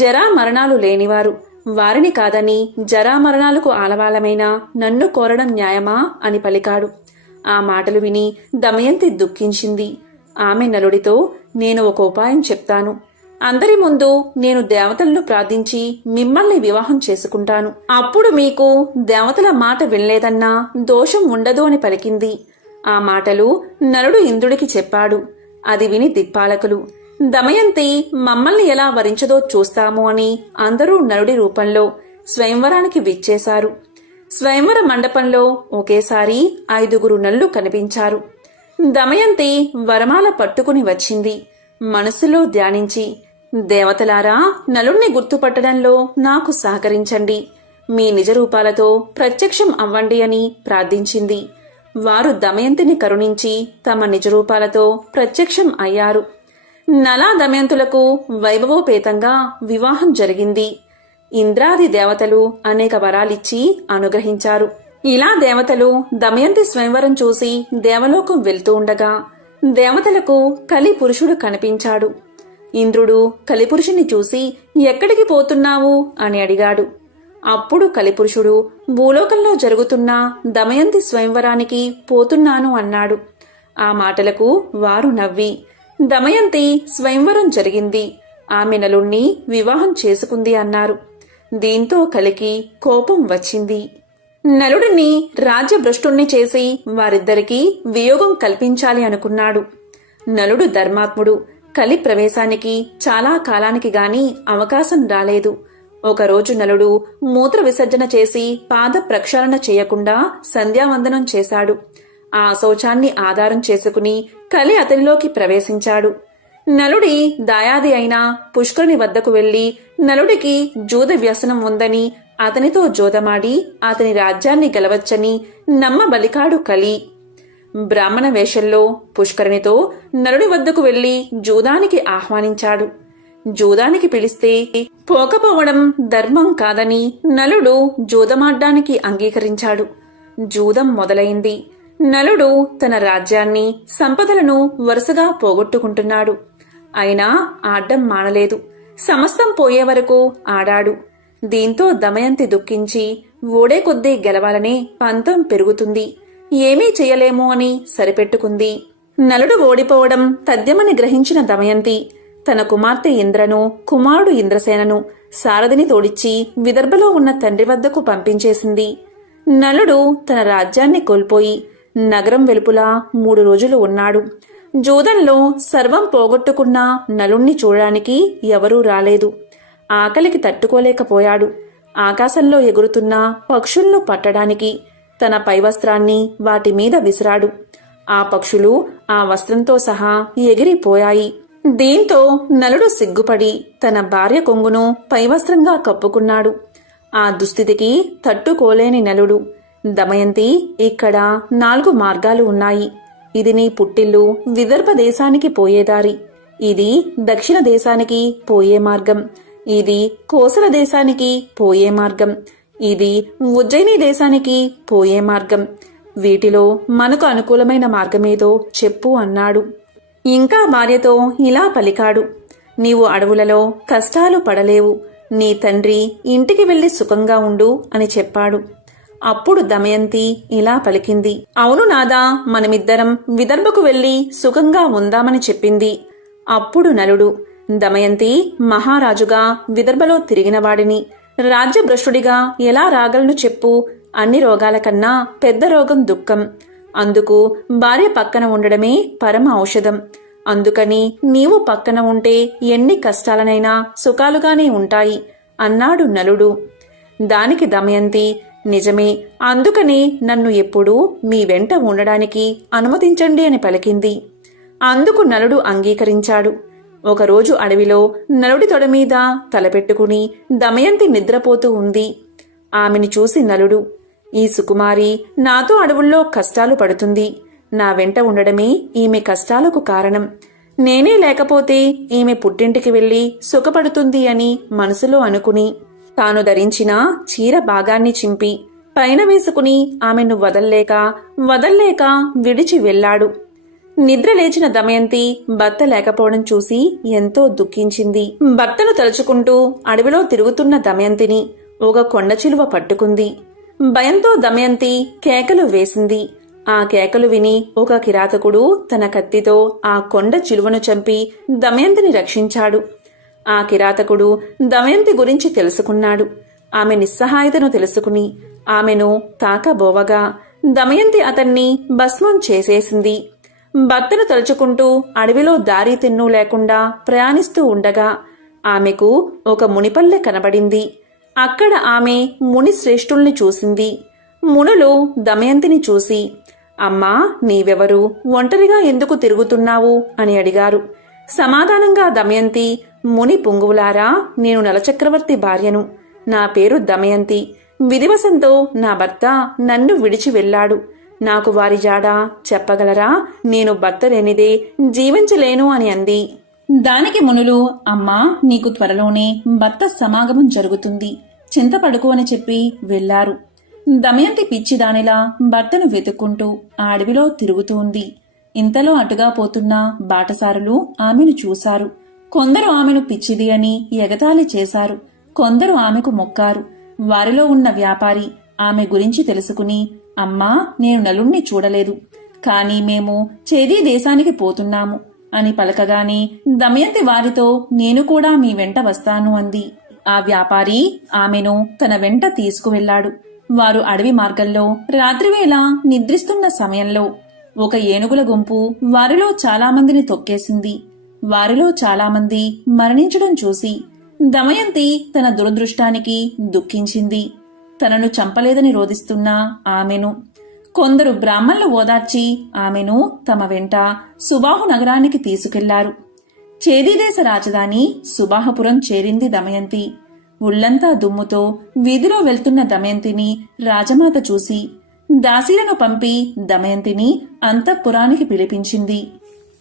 జరా మరణాలు లేనివారు. వారిని కాదని జరామరణాలకు ఆలవాలమైన నన్ను కోరడం న్యాయమా అని పలికాడు. ఆ మాటలు విని దమయంతి దుఃఖించింది. ఆమె నలుడితో, నేను ఒక ఉపాయం చెప్తాను. అందరి ముందు నేను దేవతలను ప్రార్థించి మిమ్మల్ని వివాహం చేసుకుంటాను. అప్పుడు మీకు దేవతల మాట వినలేదన్నా దోషం ఉండదు అని పలికింది. ఆ మాటలు నలుడు ఇంద్రుడికి చెప్పాడు. అది విని దిక్పాలకులు, దమయంతి మమ్మల్ని ఎలా వరించదో చూస్తాము అని అందరూ నలుడి రూపంలో స్వయంవరానికి విచ్చేశారు. స్వయంవర మండపంలో ఒకేసారి 5 నల్లు కనిపించారు. దమయంతి వరమాల పట్టుకుని వచ్చింది. మనసులో ధ్యానించి, దేవతలారా, నలుణ్ణి గుర్తుపట్టడంలో నాకు సహకరించండి. మీ నిజ రూపాలతో ప్రత్యక్షం అవ్వండి అని ప్రార్థించింది. వారు దమయంతిని కరుణించి తమ నిజ రూపాలతో ప్రత్యక్షం అయ్యారు. నలా దమయంతులకు వైభవోపేతంగా వివాహం జరిగింది. ఇంద్రాది దేవతలు అనేక వరాలిచ్చి అనుగ్రహించారు. ఇలా దేవతలు దమయంతి స్వయంవరం చూసి దేవలోకం వెళ్తూ ఉండగా దేవతలకు కలి పురుషుడు కనిపించాడు. ఇంద్రుడు కలిపురుషుని చూసి, ఎక్కడికి పోతున్నావు అని అడిగాడు. అప్పుడు కలిపురుషుడు, భూలోకంలో జరుగుతున్న దమయంతి స్వయంవరానికి పోతున్నాను అన్నాడు. ఆ మాటలకు వారు నవ్వి, దమయంతి స్వయంవరం జరిగింది, ఆమె నలుణ్ణి వివాహం చేసుకుంది అన్నారు. దీంతో కలికి కోపం వచ్చింది. నలుడిని రాజ్యభ్రష్టుణ్ణి చేసి వారిద్దరికీ వియోగం కల్పించాలి అనుకున్నాడు. నలుడు ధర్మాత్ముడు. కలి ప్రవేశానికి చాలా కాలానికి గాని అవకాశం రాలేదు. ఒకరోజు నలుడు మూత్ర విసర్జన చేసి పాద ప్రక్షాళన చేయకుండా సంధ్యావందనం చేశాడు. ఆ శౌచాన్ని ఆధారం చేసుకుని కలి అతనిలోకి ప్రవేశించాడు. నలుడి దాయాది అయిన పుష్కరుని వద్దకు వెళ్లి నలుడికి జూద వ్యసనం ఉందని అతనితో జోదమాడి అతని రాజ్యాన్ని గెలవచ్చని నమ్మబలికాడు కలి. బ్రాహ్మణ వేషంలో పుష్కరునితో నలుడి వద్దకు వెళ్లి జూదానికి ఆహ్వానించాడు. జూదానికి పిలిస్తే పోకపోవడం ధర్మం కాదని నలుడు జూదమాడ్డానికి అంగీకరించాడు. జూదం మొదలైంది. నలుడు తన రాజ్యాన్ని, సంపదలను వరుసగా పోగొట్టుకుంటున్నాడు. అయినా ఆడ్డం మానలేదు. సమస్తం పోయే వరకు ఆడాడు. దీంతో దమయంతి దుఃఖించి ఓడే కొద్దీ గెలవాలనే పంతం పెరుగుతుంది, ఏమీ చెయ్యలేము అని సరిపెట్టుకుంది. నలుడు ఓడిపోవడం తథ్యమని గ్రహించిన దమయంతి తన కుమార్తె ఇంద్రను, కుమారుడు ఇంద్రసేనను, సారథిని తోడిచ్చి విదర్భలో ఉన్న తండ్రి వద్దకు పంపించేసింది. నలుడు తన రాజ్యాన్ని కోల్పోయి నగరం వెలుపులా 3 రోజులు ఉన్నాడు. జూదంలో సర్వం పోగొట్టుకున్న నలుణ్ణి చూడడానికి ఎవరూ రాలేదు. ఆకలికి తట్టుకోలేకపోయాడు. ఆకాశంలో ఎగురుతున్న పక్షులను పట్టడానికి తన పైవస్త్రాన్ని వాటి మీద విసిరాడు. ఆ పక్షులు ఆ వస్త్రంతో సహా ఎగిరిపోయాయి. దీంతో నలుడు సిగ్గుపడి తన భార్య కొంగును పైవస్త్రంగా కప్పుకున్నాడు. ఆ దుస్థితికి తట్టుకోలేని నలుడు, దమయంతి, ఇక్కడ 4 మార్గాలు ఉన్నాయి. ఇది నీ పుట్టిల్లు విదర్భ దేశానికి పోయేదారి, ఇది దక్షిణ దేశానికి పోయే మార్గం, ఇది కోసల దేశానికి పోయే మార్గం, ఇది ఉజ్జయిని దేశానికి పోయే మార్గం. వీటిలో మనకు అనుకూలమైన మార్గమేదో చెప్పు అన్నాడు. ఇంకా భార్యతో ఇలా పలికాడు, నీవు అడవులలో కష్టాలు పడలేవు, నీ తండ్రి ఇంటికి వెళ్లి సుఖంగా ఉండు అని చెప్పాడు. అప్పుడు దమయంతి ఇలా పలికింది, అవును నాదా, మనమిద్దరం విదర్భకు వెళ్లి సుఖంగా ఉందామని చెప్పింది. అప్పుడు నలుడు, దమయంతి, మహారాజుగా విదర్భలో తిరిగినవాడిని, రాజ్యభ్రష్టుడిగా ఎలా రాగలను చెప్పు? అన్ని రోగాల కన్నా పెద్ద రోగం దుఃఖం. అందుకు భార్య పక్కన ఉండడమే పరమ ఔషధం. అందుకని నీవు పక్కన ఉంటే ఎన్ని కష్టాలనైనా సుఖాలుగానే ఉంటాయి అన్నాడు నలుడు. దానికి దమయంతి, నిజమే, అందుకనే నన్ను ఎప్పుడూ మీ వెంట ఉండడానికి అనుమతించండి అని పలికింది. అందుకు నలుడు అంగీకరించాడు. ఒకరోజు అడవిలో నలుడి తొడమీద తలపెట్టుకుని దమయంతి నిద్రపోతూ ఉంది. ఆమెని చూసి నలుడు, ఈ సుకుమారి నాతో అడవుల్లో కష్టాలు పడుతుంది. నా వెంట ఉండడమే ఈమె కష్టాలకు కారణం. నేనే లేకపోతే ఈమె పుట్టింటికి వెళ్లి సుఖపడుతుంది అని మనసులో అనుకుని తాను ధరించిన చీర భాగాన్ని చింపి పైన వేసుకుని ఆమెను వదల్లేక విడిచి వెళ్లాడు. నిద్ర లేచిన దమయంతి భర్త లేకపోవడం చూసి ఎంతో దుఃఖించింది. భర్తను తలుచుకుంటూ అడవిలో తిరుగుతున్న దమయంతిని ఒక కొండ చిలువ పట్టుకుంది. భయంతో దమయంతి కేకలు వేసింది. ఆ కేకలు విని ఒక కిరాతకుడు తన కత్తితో ఆ కొండ చిలువను చంపి దమయంతిని రక్షించాడు. ఆ కిరాతకుడు దమయంతి గురించి తెలుసుకున్నాడు. ఆమె నిస్సహాయతను తెలుసుకుని ఆమెను తాకబోవగా దమయంతి అతన్ని భస్మం చేసేసింది. భర్తను తలుచుకుంటూ అడవిలో దారి తెన్ను లేకుండా ప్రయాణిస్తూ ఉండగా ఆమెకు ఒక మునిపల్లె కనబడింది. అక్కడ ఆమె ముని శ్రేష్ఠుల్ని చూసింది. మునులు దమయంతిని చూసి, అమ్మా, నీవెవరు, ఒంటరిగా ఎందుకు తిరుగుతున్నావు అని అడిగారు. సమాధానంగా దమయంతి, ముని పుంగువులారా, నేను నలచక్రవర్తి భార్యను. నా పేరు దమయంతి. విధివశంతో నా భర్త నన్ను విడిచి వెళ్లాడు. నాకు వారి జాడ చెప్పగలరా? నేను భర్త లేనిదే జీవించలేను అని అంది. దానికి మునులు, అమ్మా, నీకు త్వరలోనే భర్త సమాగమం జరుగుతుంది, చింతపడుకు అని చెప్పి వెళ్లారు. దమయంతి పిచ్చిదానిలా భర్తను వెతుక్కుంటూ ఆ అడవిలో తిరుగుతూ ఉంది. ఇంతలో అటుగా పోతున్న బాటసారులు ఆమెను చూశారు. కొందరు ఆమెను పిచ్చిది అని ఎగతాళి చేశారు. కొందరు ఆమెకు మొక్కారు. వారిలో ఉన్న వ్యాపారి ఆమె గురించి తెలుసుకుని, అమ్మా, నేను నలుణ్ణి చూడలేదు, కాని మేము చేదీ దేశానికి పోతున్నాము అని పలకగానే దమయంతి వారితో, నేను కూడా మీ వెంట వస్తాను అంది. ఆ వ్యాపారి ఆమెను తన వెంట తీసుకువెళ్లాడు. వారు అడవి మార్గంలో రాత్రివేళ నిద్రిస్తున్న సమయంలో ఒక ఏనుగుల గుంపు వారిలో చాలామందిని తొక్కేసింది. వారిలో చాలామంది మరణించడం చూసి దమయంతి తన దురదృష్టానికి దుఃఖించింది. తనను చంపలేదని రోదిస్తున్న ఆమెను కొందరు బ్రాహ్మణులు ఓదార్చి ఆమెను తమ వెంట సుబాహు నగరానికి తీసుకెళ్లారు. చేదీదేశ రాజధాని సుబాహపురం చేరింది దమయంతి. ఉళ్లంతా దుమ్ముతో వీధిలో వెళ్తున్న దమయంతిని రాజమాత చూసి దాసీలను పంపి దమయంతిని అంతఃపురానికి పిలిపించింది.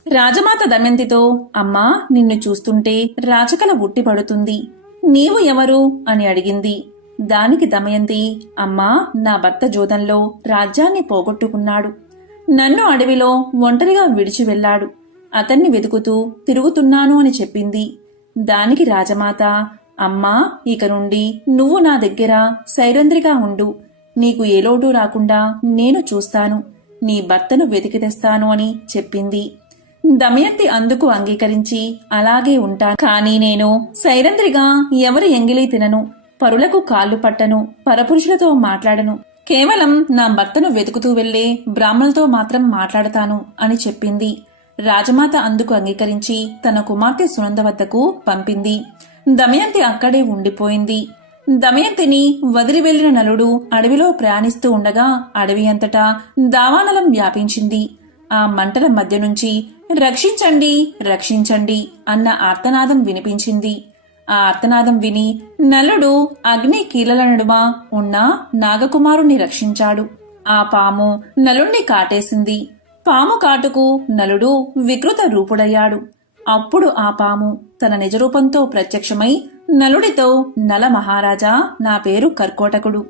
రాజమాత దమయంతితో, అమ్మా, నిన్ను చూస్తుంటే రాచకల ఉట్టిపడుతుంది. నీవు ఎవరు అని అడిగింది. దానికి దమయంతి, అమ్మా, నా భర్త జోదంలో రాజ్యాన్ని పోగొట్టుకున్నాడు. నన్ను అడవిలో ఒంటరిగా విడిచి వెళ్లాడు. అతన్ని వెతుకుతూ తిరుగుతున్నాను అని చెప్పింది. దానికి రాజమాత, అమ్మా, ఇక నుండి నువ్వు నా దగ్గర సైరంధ్రిగా ఉండు. నీకు ఏ లోటు రాకుండా నేను చూస్తాను. నీ భర్తను వెతికి తెస్తాను అని చెప్పింది. దమయంతి అందుకు అంగీకరించి, అలాగే ఉంటాను, కానీ నేను సైరంధ్రిగా ఎవరి ఎంగిలి తినను, పరులకు కాళ్ళు పట్టను, పరపురుషులతో మాట్లాడను. కేవలం నా భర్తను వెతుకుతూ వెళ్లే బ్రాహ్మణులతో మాత్రం మాట్లాడతాను అని చెప్పింది. రాజమాత అందుకు అంగీకరించి తన కుమార్తె సునంద వద్దకు పంపింది. దమయంతి అక్కడే ఉండిపోయింది. దమయంతిని వదిలి వెళ్లిన నలుడు అడవిలో ప్రయాణిస్తూ ఉండగా అడవి అంతటా దావానలం వ్యాపించింది. ఆ మంటల మధ్య నుంచి రక్షించండి, రక్షించండి అన్న ఆర్తనాదం వినిపించింది. ఆ ఆర్తనాదం విని నలుడు అగ్ని కీలల నడుమ ఉన్న నాగకుమారుణ్ణి రక్షించాడు. ఆ పాము నలుణ్ణి కాటేసింది. పాము కాటుకు నలుడు వికృత రూపుడయ్యాడు. అప్పుడు ఆ పాము తన నిజరూపంతో ప్రత్యక్షమై నలుడితో, నల మహారాజా, నా పేరు కర్కోటకుడు.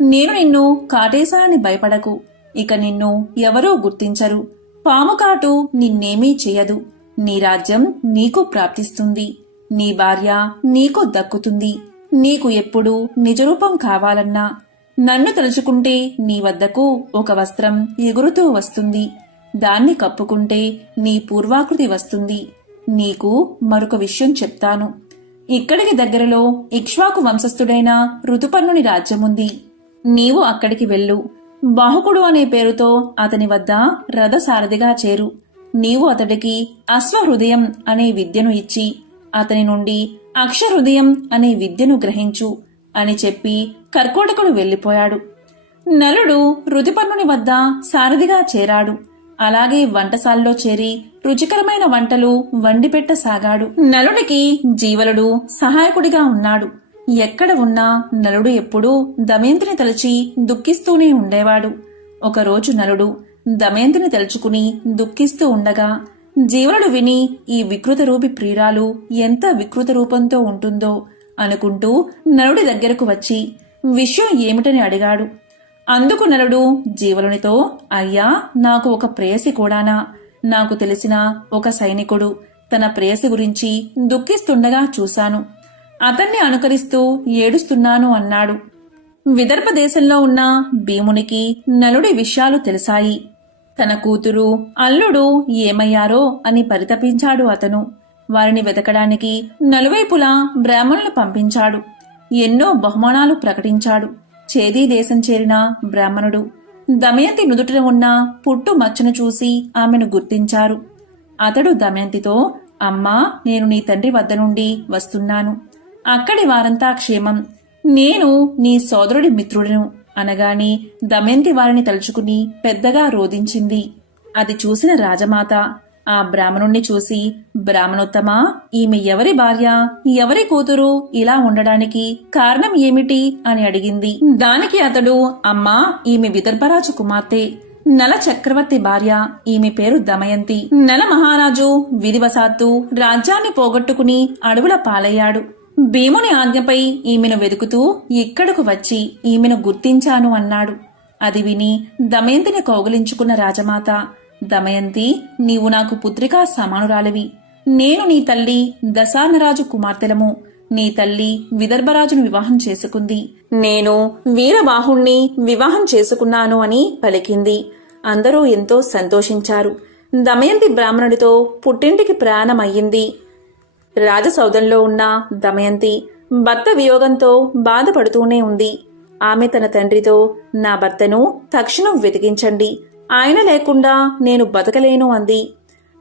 నేను నిన్ను కాటేశానని భయపడకు. ఇక నిన్ను ఎవరూ గుర్తించరు. పాము కాటు నిన్నేమీ చెయ్యదు. నీ రాజ్యం నీకు ప్రాప్తిస్తుంది. నీ భార్య నీకు దక్కుతుంది. నీకు ఎప్పుడు నిజరూపం కావాలన్నా నన్ను తలుచుకుంటే నీ వద్దకు ఒక వస్త్రం ఎగురుతూ వస్తుంది. దాన్ని కప్పుకుంటే నీ పూర్వాకృతి వస్తుంది. నీకు మరొక విషయం చెప్తాను. ఇక్కడికి దగ్గరలో ఇక్ష్వాకు వంశస్థుడైన ఋతుపర్ణుని రాజ్యముంది. నీవు అక్కడికి వెళ్ళు. బాహుకుడు అనే పేరుతో అతని వద్ద రథసారథిగా చేరు. నీవు అతడికి అశ్వహృదయం అనే విద్యను ఇచ్చి అతని నుండి అక్షహృదయం అనే విద్యను గ్రహించు అని చెప్పి కర్కోటకుడు వెళ్లిపోయాడు. నలుడు ఋతుపర్ణుని వద్ద సారథిగా చేరాడు. అలాగే వంటశాలలో చేరి రుచికరమైన వంటలు వండిపెట్టసాగాడు. నలుడికి జీవలుడు సహాయకుడిగా ఉన్నాడు. ఎక్కడ ఉన్నా నలుడు ఎప్పుడూ దమయంతిని తలచి దుఃఖిస్తూనే ఉండేవాడు. ఒకరోజు నలుడు దమయంతిని తలుచుకుని దుఃఖిస్తూ ఉండగా జీవలుడు విని ఈ వికృత రూపి ప్రియురాలు ఎంత వికృత రూపంతో ఉంటుందో అనుకుంటూ నలుడి దగ్గరకు వచ్చి విషయం ఏమిటని అడిగాడు. అందుకు నలుడు జీవలునితో, అయ్యా, నాకు ఒక ప్రేయసి కూడానా? నాకు తెలిసిన ఒక సైనికుడు తన ప్రేయసి గురించి దుఃఖిస్తుండగా చూశాను. అతన్ని అనుకరిస్తూ ఏడుస్తున్నాను అన్నాడు. విదర్భ దేశంలో ఉన్న భీమునికి నలుడి విషయాలు తెలిసాయి. తన కూతురు అల్లుడు ఏమయ్యారో అని పరితపించాడు అతను. వారిని వెతకడానికి నలువైపులా బ్రాహ్మణులు పంపించాడు. ఎన్నో బహుమానాలు ప్రకటించాడు. చేదీ దేశం చేరిన బ్రాహ్మణుడు దమయంతి నుదుటిన ఉన్న పుట్టు మచ్చను చూసి ఆమెను గుర్తించారు. అతడు దమయంతితో, అమ్మా, నేను నీ తండ్రి వద్ద నుండి వస్తున్నాను. అక్కడి వారంతా క్షేమం. నేను నీ సోదరుడి మిత్రుడును అనగాని దమయంతి వారిని తలుచుకుని పెద్దగా రోదించింది. అది చూసిన రాజమాత ఆ బ్రాహ్మణుణ్ణి చూసి, బ్రాహ్మణోత్తమా, ఈమె ఎవరి భార్య, ఎవరి కూతురు, ఇలా ఉండడానికి కారణం ఏమిటి అని అడిగింది. దానికి అతడు, అమ్మా, ఈమె విదర్భరాజు కుమార్తె, నల చక్రవర్తి భార్య. ఈమె పేరు దమయంతి. నల మహారాజు విధివశాత్తు రాజ్యాన్ని పోగొట్టుకుని అడవుల పాలయ్యాడు. భీముని ఆజ్ఞపై ఈమెను వెతుకుతూ ఇక్కడకు వచ్చి ఈమెను గుర్తించాను అన్నాడు. అది విని దమయంతిని కౌగిలించుకున్న రాజమాత, దమయంతి, నీవు నాకు పుత్రికా సమానురాలివి. నేను నీ తల్లి దశార్ణరాజు కుమార్తెలము. నీ తల్లి విదర్భరాజును వివాహం చేసుకుంది. నేను వీరబాహుణ్ణి వివాహం చేసుకున్నాను అని పలికింది. అందరూ ఎంతో సంతోషించారు. దమయంతి బ్రాహ్మణుడితో పుట్టింటికి ప్రయాణమయ్యింది. రాజసౌధంలో ఉన్న దమయంతి భర్త వియోగంతో బాధపడుతూనే ఉంది. ఆమె తన తండ్రితో, నా భర్తను తక్షణం వెతికించండి, ఆయన లేకుండా నేను బతకలేను అంది.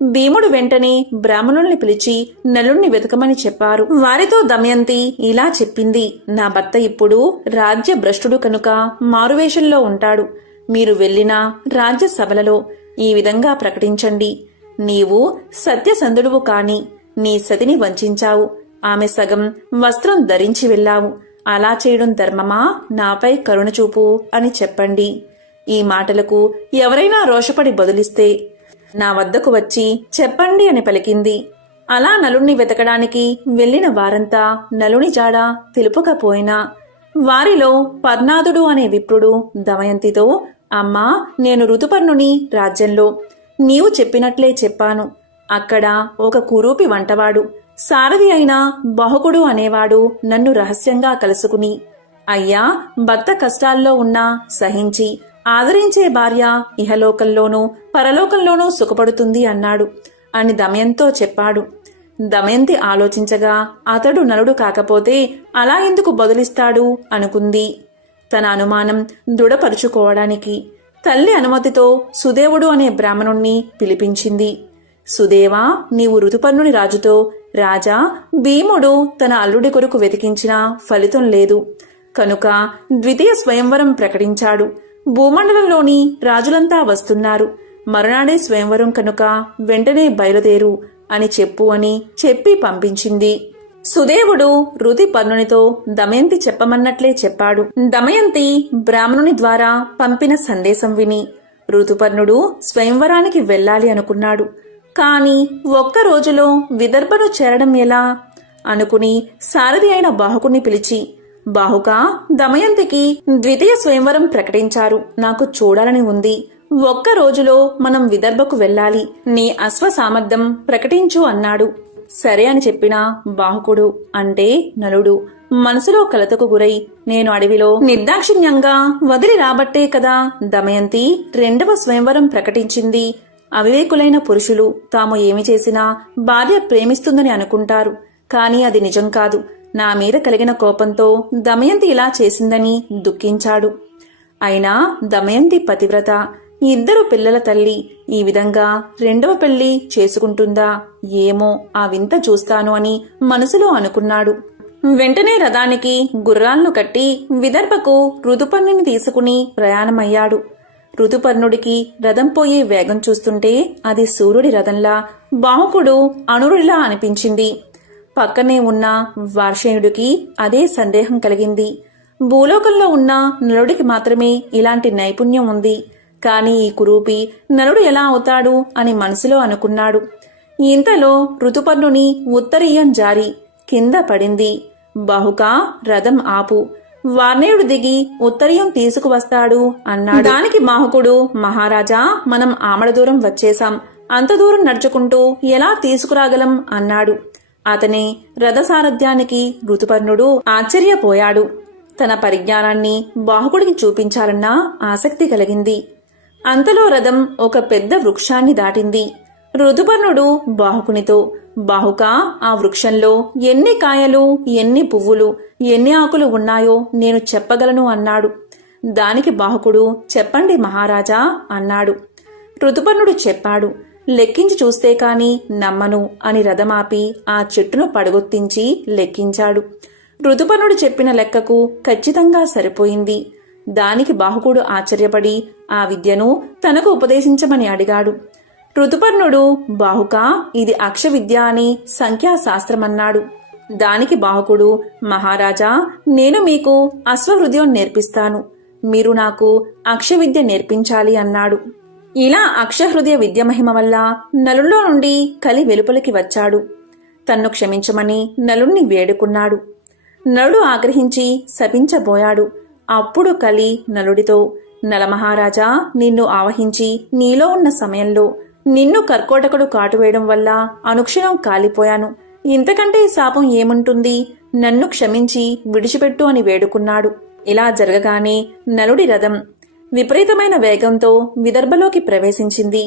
భీముడు వెంటనే బ్రాహ్మణుల్ని పిలిచి నలుణ్ణి వెతకమని చెప్పారు. వారితో దమయంతి ఇలా చెప్పింది, నా భర్త ఇప్పుడు రాజ్య భ్రష్టుడు కనుక మారువేషంలో ఉంటాడు. మీరు వెళ్లిన రాజ్య సభలలో ఈ విధంగా ప్రకటించండి, నీవు సత్యసంధుడువు కాని నీ సతిని వంచావు. ఆమె సగం వస్త్రం ధరించి వెళ్ళావు. అలా చేయడం ధర్మమా? నాపై కరుణ చూపు అని చెప్పండి. ఈ మాటలకు ఎవరైనా రోషపడి బదులిస్తే నా వద్దకు వచ్చి చెప్పండి అని పలికింది. అలా నలుణ్ణి వెతకడానికి వెళ్లిన వారంతా నలుని జాడ తెలుపకపోయినా వారిలో పర్ణాదుడు అనే విప్రుడు దమయంతితో, అమ్మా, నేను ఋతుపర్ణుని రాజ్యంలో నీవు చెప్పినట్లే చెప్పాను. అక్కడ ఒక కురూపి వంటవాడు, సారథి అయిన బహుకుడు అనేవాడు నన్ను రహస్యంగా కలుసుకుని, అయ్యా, భర్త కష్టాల్లో ఉన్నా సహించి ఆదరించే భార్య ఇహలోకంలోనూ పరలోకంలోనూ సుఖపడుతుంది అన్నాడు అని దమయంతో చెప్పాడు. దమయంతి ఆలోచించగా అతడు నలుడు కాకపోతే అలా ఎందుకు బదులిస్తాడు అనుకుంది. తన అనుమానం దృఢపరుచుకోవడానికి తల్లి అనుమతితో సుదేవుడు అనే బ్రాహ్మణుణ్ణి పిలిపించింది. సుదేవా, నీవు ఋతుపర్ణుని రాజుతో, రాజా, భీముడు తన అల్లుడి కొరకు వెతికించినా ఫలితం లేదు కనుక ద్వితీయ స్వయంవరం ప్రకటించాడు. భూమండలంలోని రాజులంతా వస్తున్నారు. మరునాడే స్వయంవరం కనుక వెంటనే బయలుదేరు అని చెప్పు అని చెప్పి పంపించింది. సుదేవుడు ఋతుపర్ణునితో దమయంతి చెప్పమన్నట్లే చెప్పాడు. దమయంతి బ్రాహ్మణుని ద్వారా పంపిన సందేశం విని ఋతుపర్ణుడు స్వయంవరానికి వెళ్లాలి అనుకున్నాడు. కాని ఒక్క రోజులో విదర్భను చేరడం ఎలా అనుకుని సారథి అయిన బాహుకుని పిలిచి, బాహుక, దమయంతికి ద్వితీయ స్వయంవరం ప్రకటించారు. నాకు చూడాలని ఉంది. ఒక్క రోజులో మనం విదర్భకు వెళ్లాలి. నీ అశ్వ సామర్థ్యం ప్రకటించు అన్నాడు. సరే అని చెప్పిన బాహుకుడు అంటే నలుడు మనసులో కలతకు గురై, నేను అడవిలో నిర్దాక్షిణ్యంగా వదిలి రాబట్టే కదా దమయంతి రెండవ స్వయంవరం ప్రకటించింది. అవివేకులైన పురుషులు తాము ఏమి చేసినా భార్య ప్రేమిస్తుందని అనుకుంటారు. కాని అది నిజం కాదు. నా మీద కలిగిన కోపంతో దమయంతి ఇలా చేసిందని దుఃఖించాడు. అయినా దమయంతి పతివ్రత, ఇద్దరు పిల్లల తల్లి. ఈ విధంగా రెండవ పెళ్లి చేసుకుంటుందా ఏమో, ఆ వింత చూస్తాను అని మనసులో అనుకున్నాడు. వెంటనే రథానికి గుర్రాలను కట్టి విదర్భకు ఋతుపర్ణుని తీసుకుని ప్రయాణమయ్యాడు. ఋతుపర్ణుడికి రథం పోయే వేగం చూస్తుంటే అది సూర్యుడి రథంలా, బాహుకుడు అనురుడిలా అనిపించింది. పక్కనే ఉన్న వార్షేయుడికి అదే సందేహం కలిగింది. భూలోకంలో ఉన్న నలుడికి మాత్రమే ఇలాంటి నైపుణ్యం ఉంది, కాని ఈ కురూపి నలుడు ఎలా అవుతాడు అని మనసులో అనుకున్నాడు. ఇంతలో ఋతుపర్ణుని ఉత్తరీయం జారి కింద పడింది. బాహుకా, రథం ఆపు, వార్ణేయుడు దిగి ఉత్తరీయం తీసుకువస్తాడు అన్నాడు. దానికి బాహుకుడు, మహారాజా, మనం ఆమడ దూరం వచ్చేశాం, అంత దూరం నడుచుకుంటూ ఎలా తీసుకురాగలం అన్నాడు. అతని రథసారథ్యానికి ఋతుపర్ణుడు ఆశ్చర్యపోయాడు. తన పరిజ్ఞానాన్ని బాహుకుడికి చూపించాలన్న ఆసక్తి కలిగింది. అంతలో రథం ఒక పెద్ద వృక్షాన్ని దాటింది. ఋతుపర్ణుడు బాహుకునితో, బాహుకా, ఆ వృక్షంలో ఎన్ని కాయలు, ఎన్ని పువ్వులు, ఎన్ని ఆకులు ఉన్నాయో నేను చెప్పగలను అన్నాడు. దానికి బాహుకుడు, చెప్పండి మహారాజా అన్నాడు. ఋతుపర్ణుడు చెప్పాడు. లెక్కించి చూస్తే కాని నమ్మను అని రథమాపి ఆ చెట్టును పడగొత్తించి లెక్కించాడు. ఋతుపర్ణుడు చెప్పిన లెక్కకు ఖచ్చితంగా సరిపోయింది. దానికి బాహుకుడు ఆశ్చర్యపడి ఆ విద్యను తనకు ఉపదేశించమని అడిగాడు. ఋతుపర్ణుడు, బాహుకా, ఇది అక్షవిద్య అని సంఖ్యాశాస్త్రమన్నాడు. దానికి బాహుకుడు, మహారాజా, నేను మీకు అశ్వహృదయం నేర్పిస్తాను, మీరు నాకు అక్షవిద్య నేర్పించాలి అన్నాడు. ఇలా అక్షహృదయ విద్య మహిమ వల్ల నలుల్లో నుండి కలి వెలుపలికి వచ్చాడు. తన్ను క్షమించమని నలుణ్ణి వేడుకున్నాడు. నలుడు ఆగ్రహించి శపించబోయాడు. అప్పుడు కలి నలుడితో, నలమహారాజా, నిన్ను ఆవహించి నీలో ఉన్న సమయంలో నిన్ను కర్కోటకుడు కాటువేయడం వల్ల అనుక్షణం కాలిపోయాను. ఇంతకంటే శాపం ఏముంటుంది? నన్ను క్షమించి విడిచిపెట్టు అని వేడుకున్నాడు. ఇలా జరగగానే నలుడి రథం విపరీతమైన వేగంతో విదర్భలోకి ప్రవేశించింది.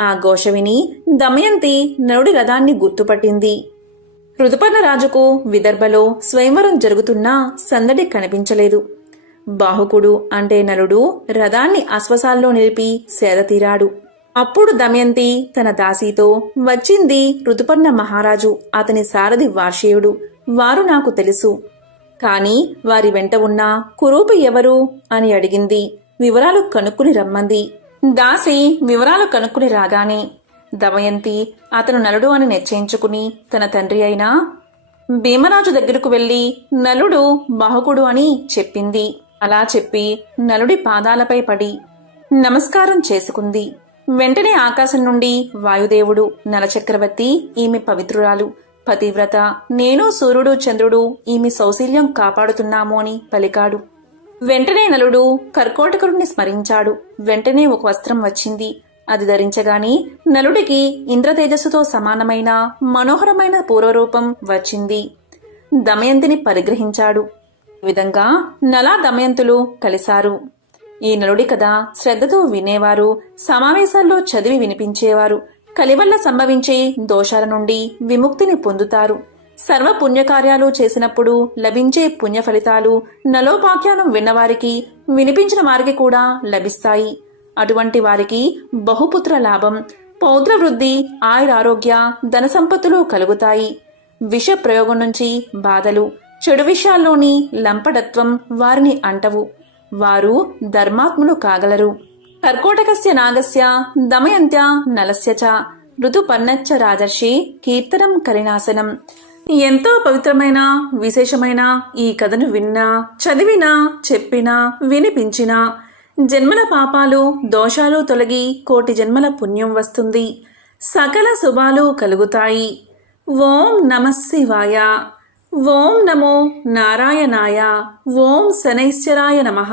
ఆ ఘోష విని దమయంతి నలుడి రథాన్ని గుర్తుపట్టింది. ఋతుపర్ణరాజుకు విదర్భలో స్వయంవరం జరుగుతున్నా సందడి కనిపించలేదు. బాహుకుడు అంటే నలుడు రథాన్ని అశ్వసాల్లో నిలిపి సేదతీరాడు. అప్పుడు దమయంతి తన దాసీతో, వచ్చింది ఋతుపర్ణ మహారాజు, అతని సారథి వార్షేయుడు, వారు నాకు తెలుసు, కాని వారి వెంట ఉన్న కురూపి ఎవరు అని అడిగింది. వివరాలు కనుక్కుని రమ్మంది. దాసి వివరాలు కనుక్కుని రాగానే దమయంతి అతను నలుడు అని నిశ్చయించుకుని తన తండ్రి అయిన భీమరాజు దగ్గరకు వెళ్లి నలుడు బాహుకుడు అని చెప్పింది. అలా చెప్పి నలుడి పాదాలపై పడి నమస్కారం చేసుకుంది. వెంటనే ఆకాశం నుండి వాయుదేవుడు, నలచక్రవర్తి, ఈమె పవిత్రురాలు, పతివ్రత, నేను సూర్యుడు చంద్రుడు ఈమె సౌశీల్యం కాపాడుతున్నాము అని పలికాడు. వెంటనే నలుడు కర్కోటకుడిని స్మరించాడు. వెంటనే ఒక వస్త్రం వచ్చింది. అది ధరించగాని నలుడికి ఇంద్రతేజస్సుతో సమానమైన మనోహరమైన పూర్వరూపం వచ్చింది. దమయంతిని పరిగ్రహించాడు. ఈ విధంగా నలా దమయంతులు కలిశారు. ఈ నలుడి కథ శ్రద్ధతో వినేవారు, సమావేశాల్లో చదివి వినిపించేవారు కలివల్ల సంభవించే దోషాల నుండి విముక్తిని పొందుతారు. సర్వ పుణ్యకార్యాలు చేసినప్పుడు లభించే పుణ్య ఫలితాలు నలోపాఖ్యానం విన్నవారికి, వినిపించిన వారికి కూడా లభిస్తాయి. అటువంటి వారికి బహుపుత్ర లాభం, పౌత్ర వృద్ధి, ఆయురారోగ్య, ధన సంపత్తులు కలుగుతాయి. విష ప్రయోగం నుంచి బాధలు, చెడు విషయాల్లోని లంపడత్వం వారిని అంటవు. వారు ధర్మాత్ములు కాగలరు. కర్కోటకస్య నాగస్య దమయంత్య నలస్య చ ఋతుపర్ణచ్చ రాజర్షి కీర్తనం కలినాశనం. ఎంతో పవిత్రమైన విశేషమైన ఈ కథను విన్నా, చదివినా, చెప్పినా, వినిపించినా జన్మల పాపాలు దోషాలు తొలగి కోటి జన్మల పుణ్యం వస్తుంది. సకల శుభాలు కలుగుతాయి. ఓం నమః శివాయ. ఓం నమో నారాయణాయ. ఓం శనైశ్చరాయ నమః.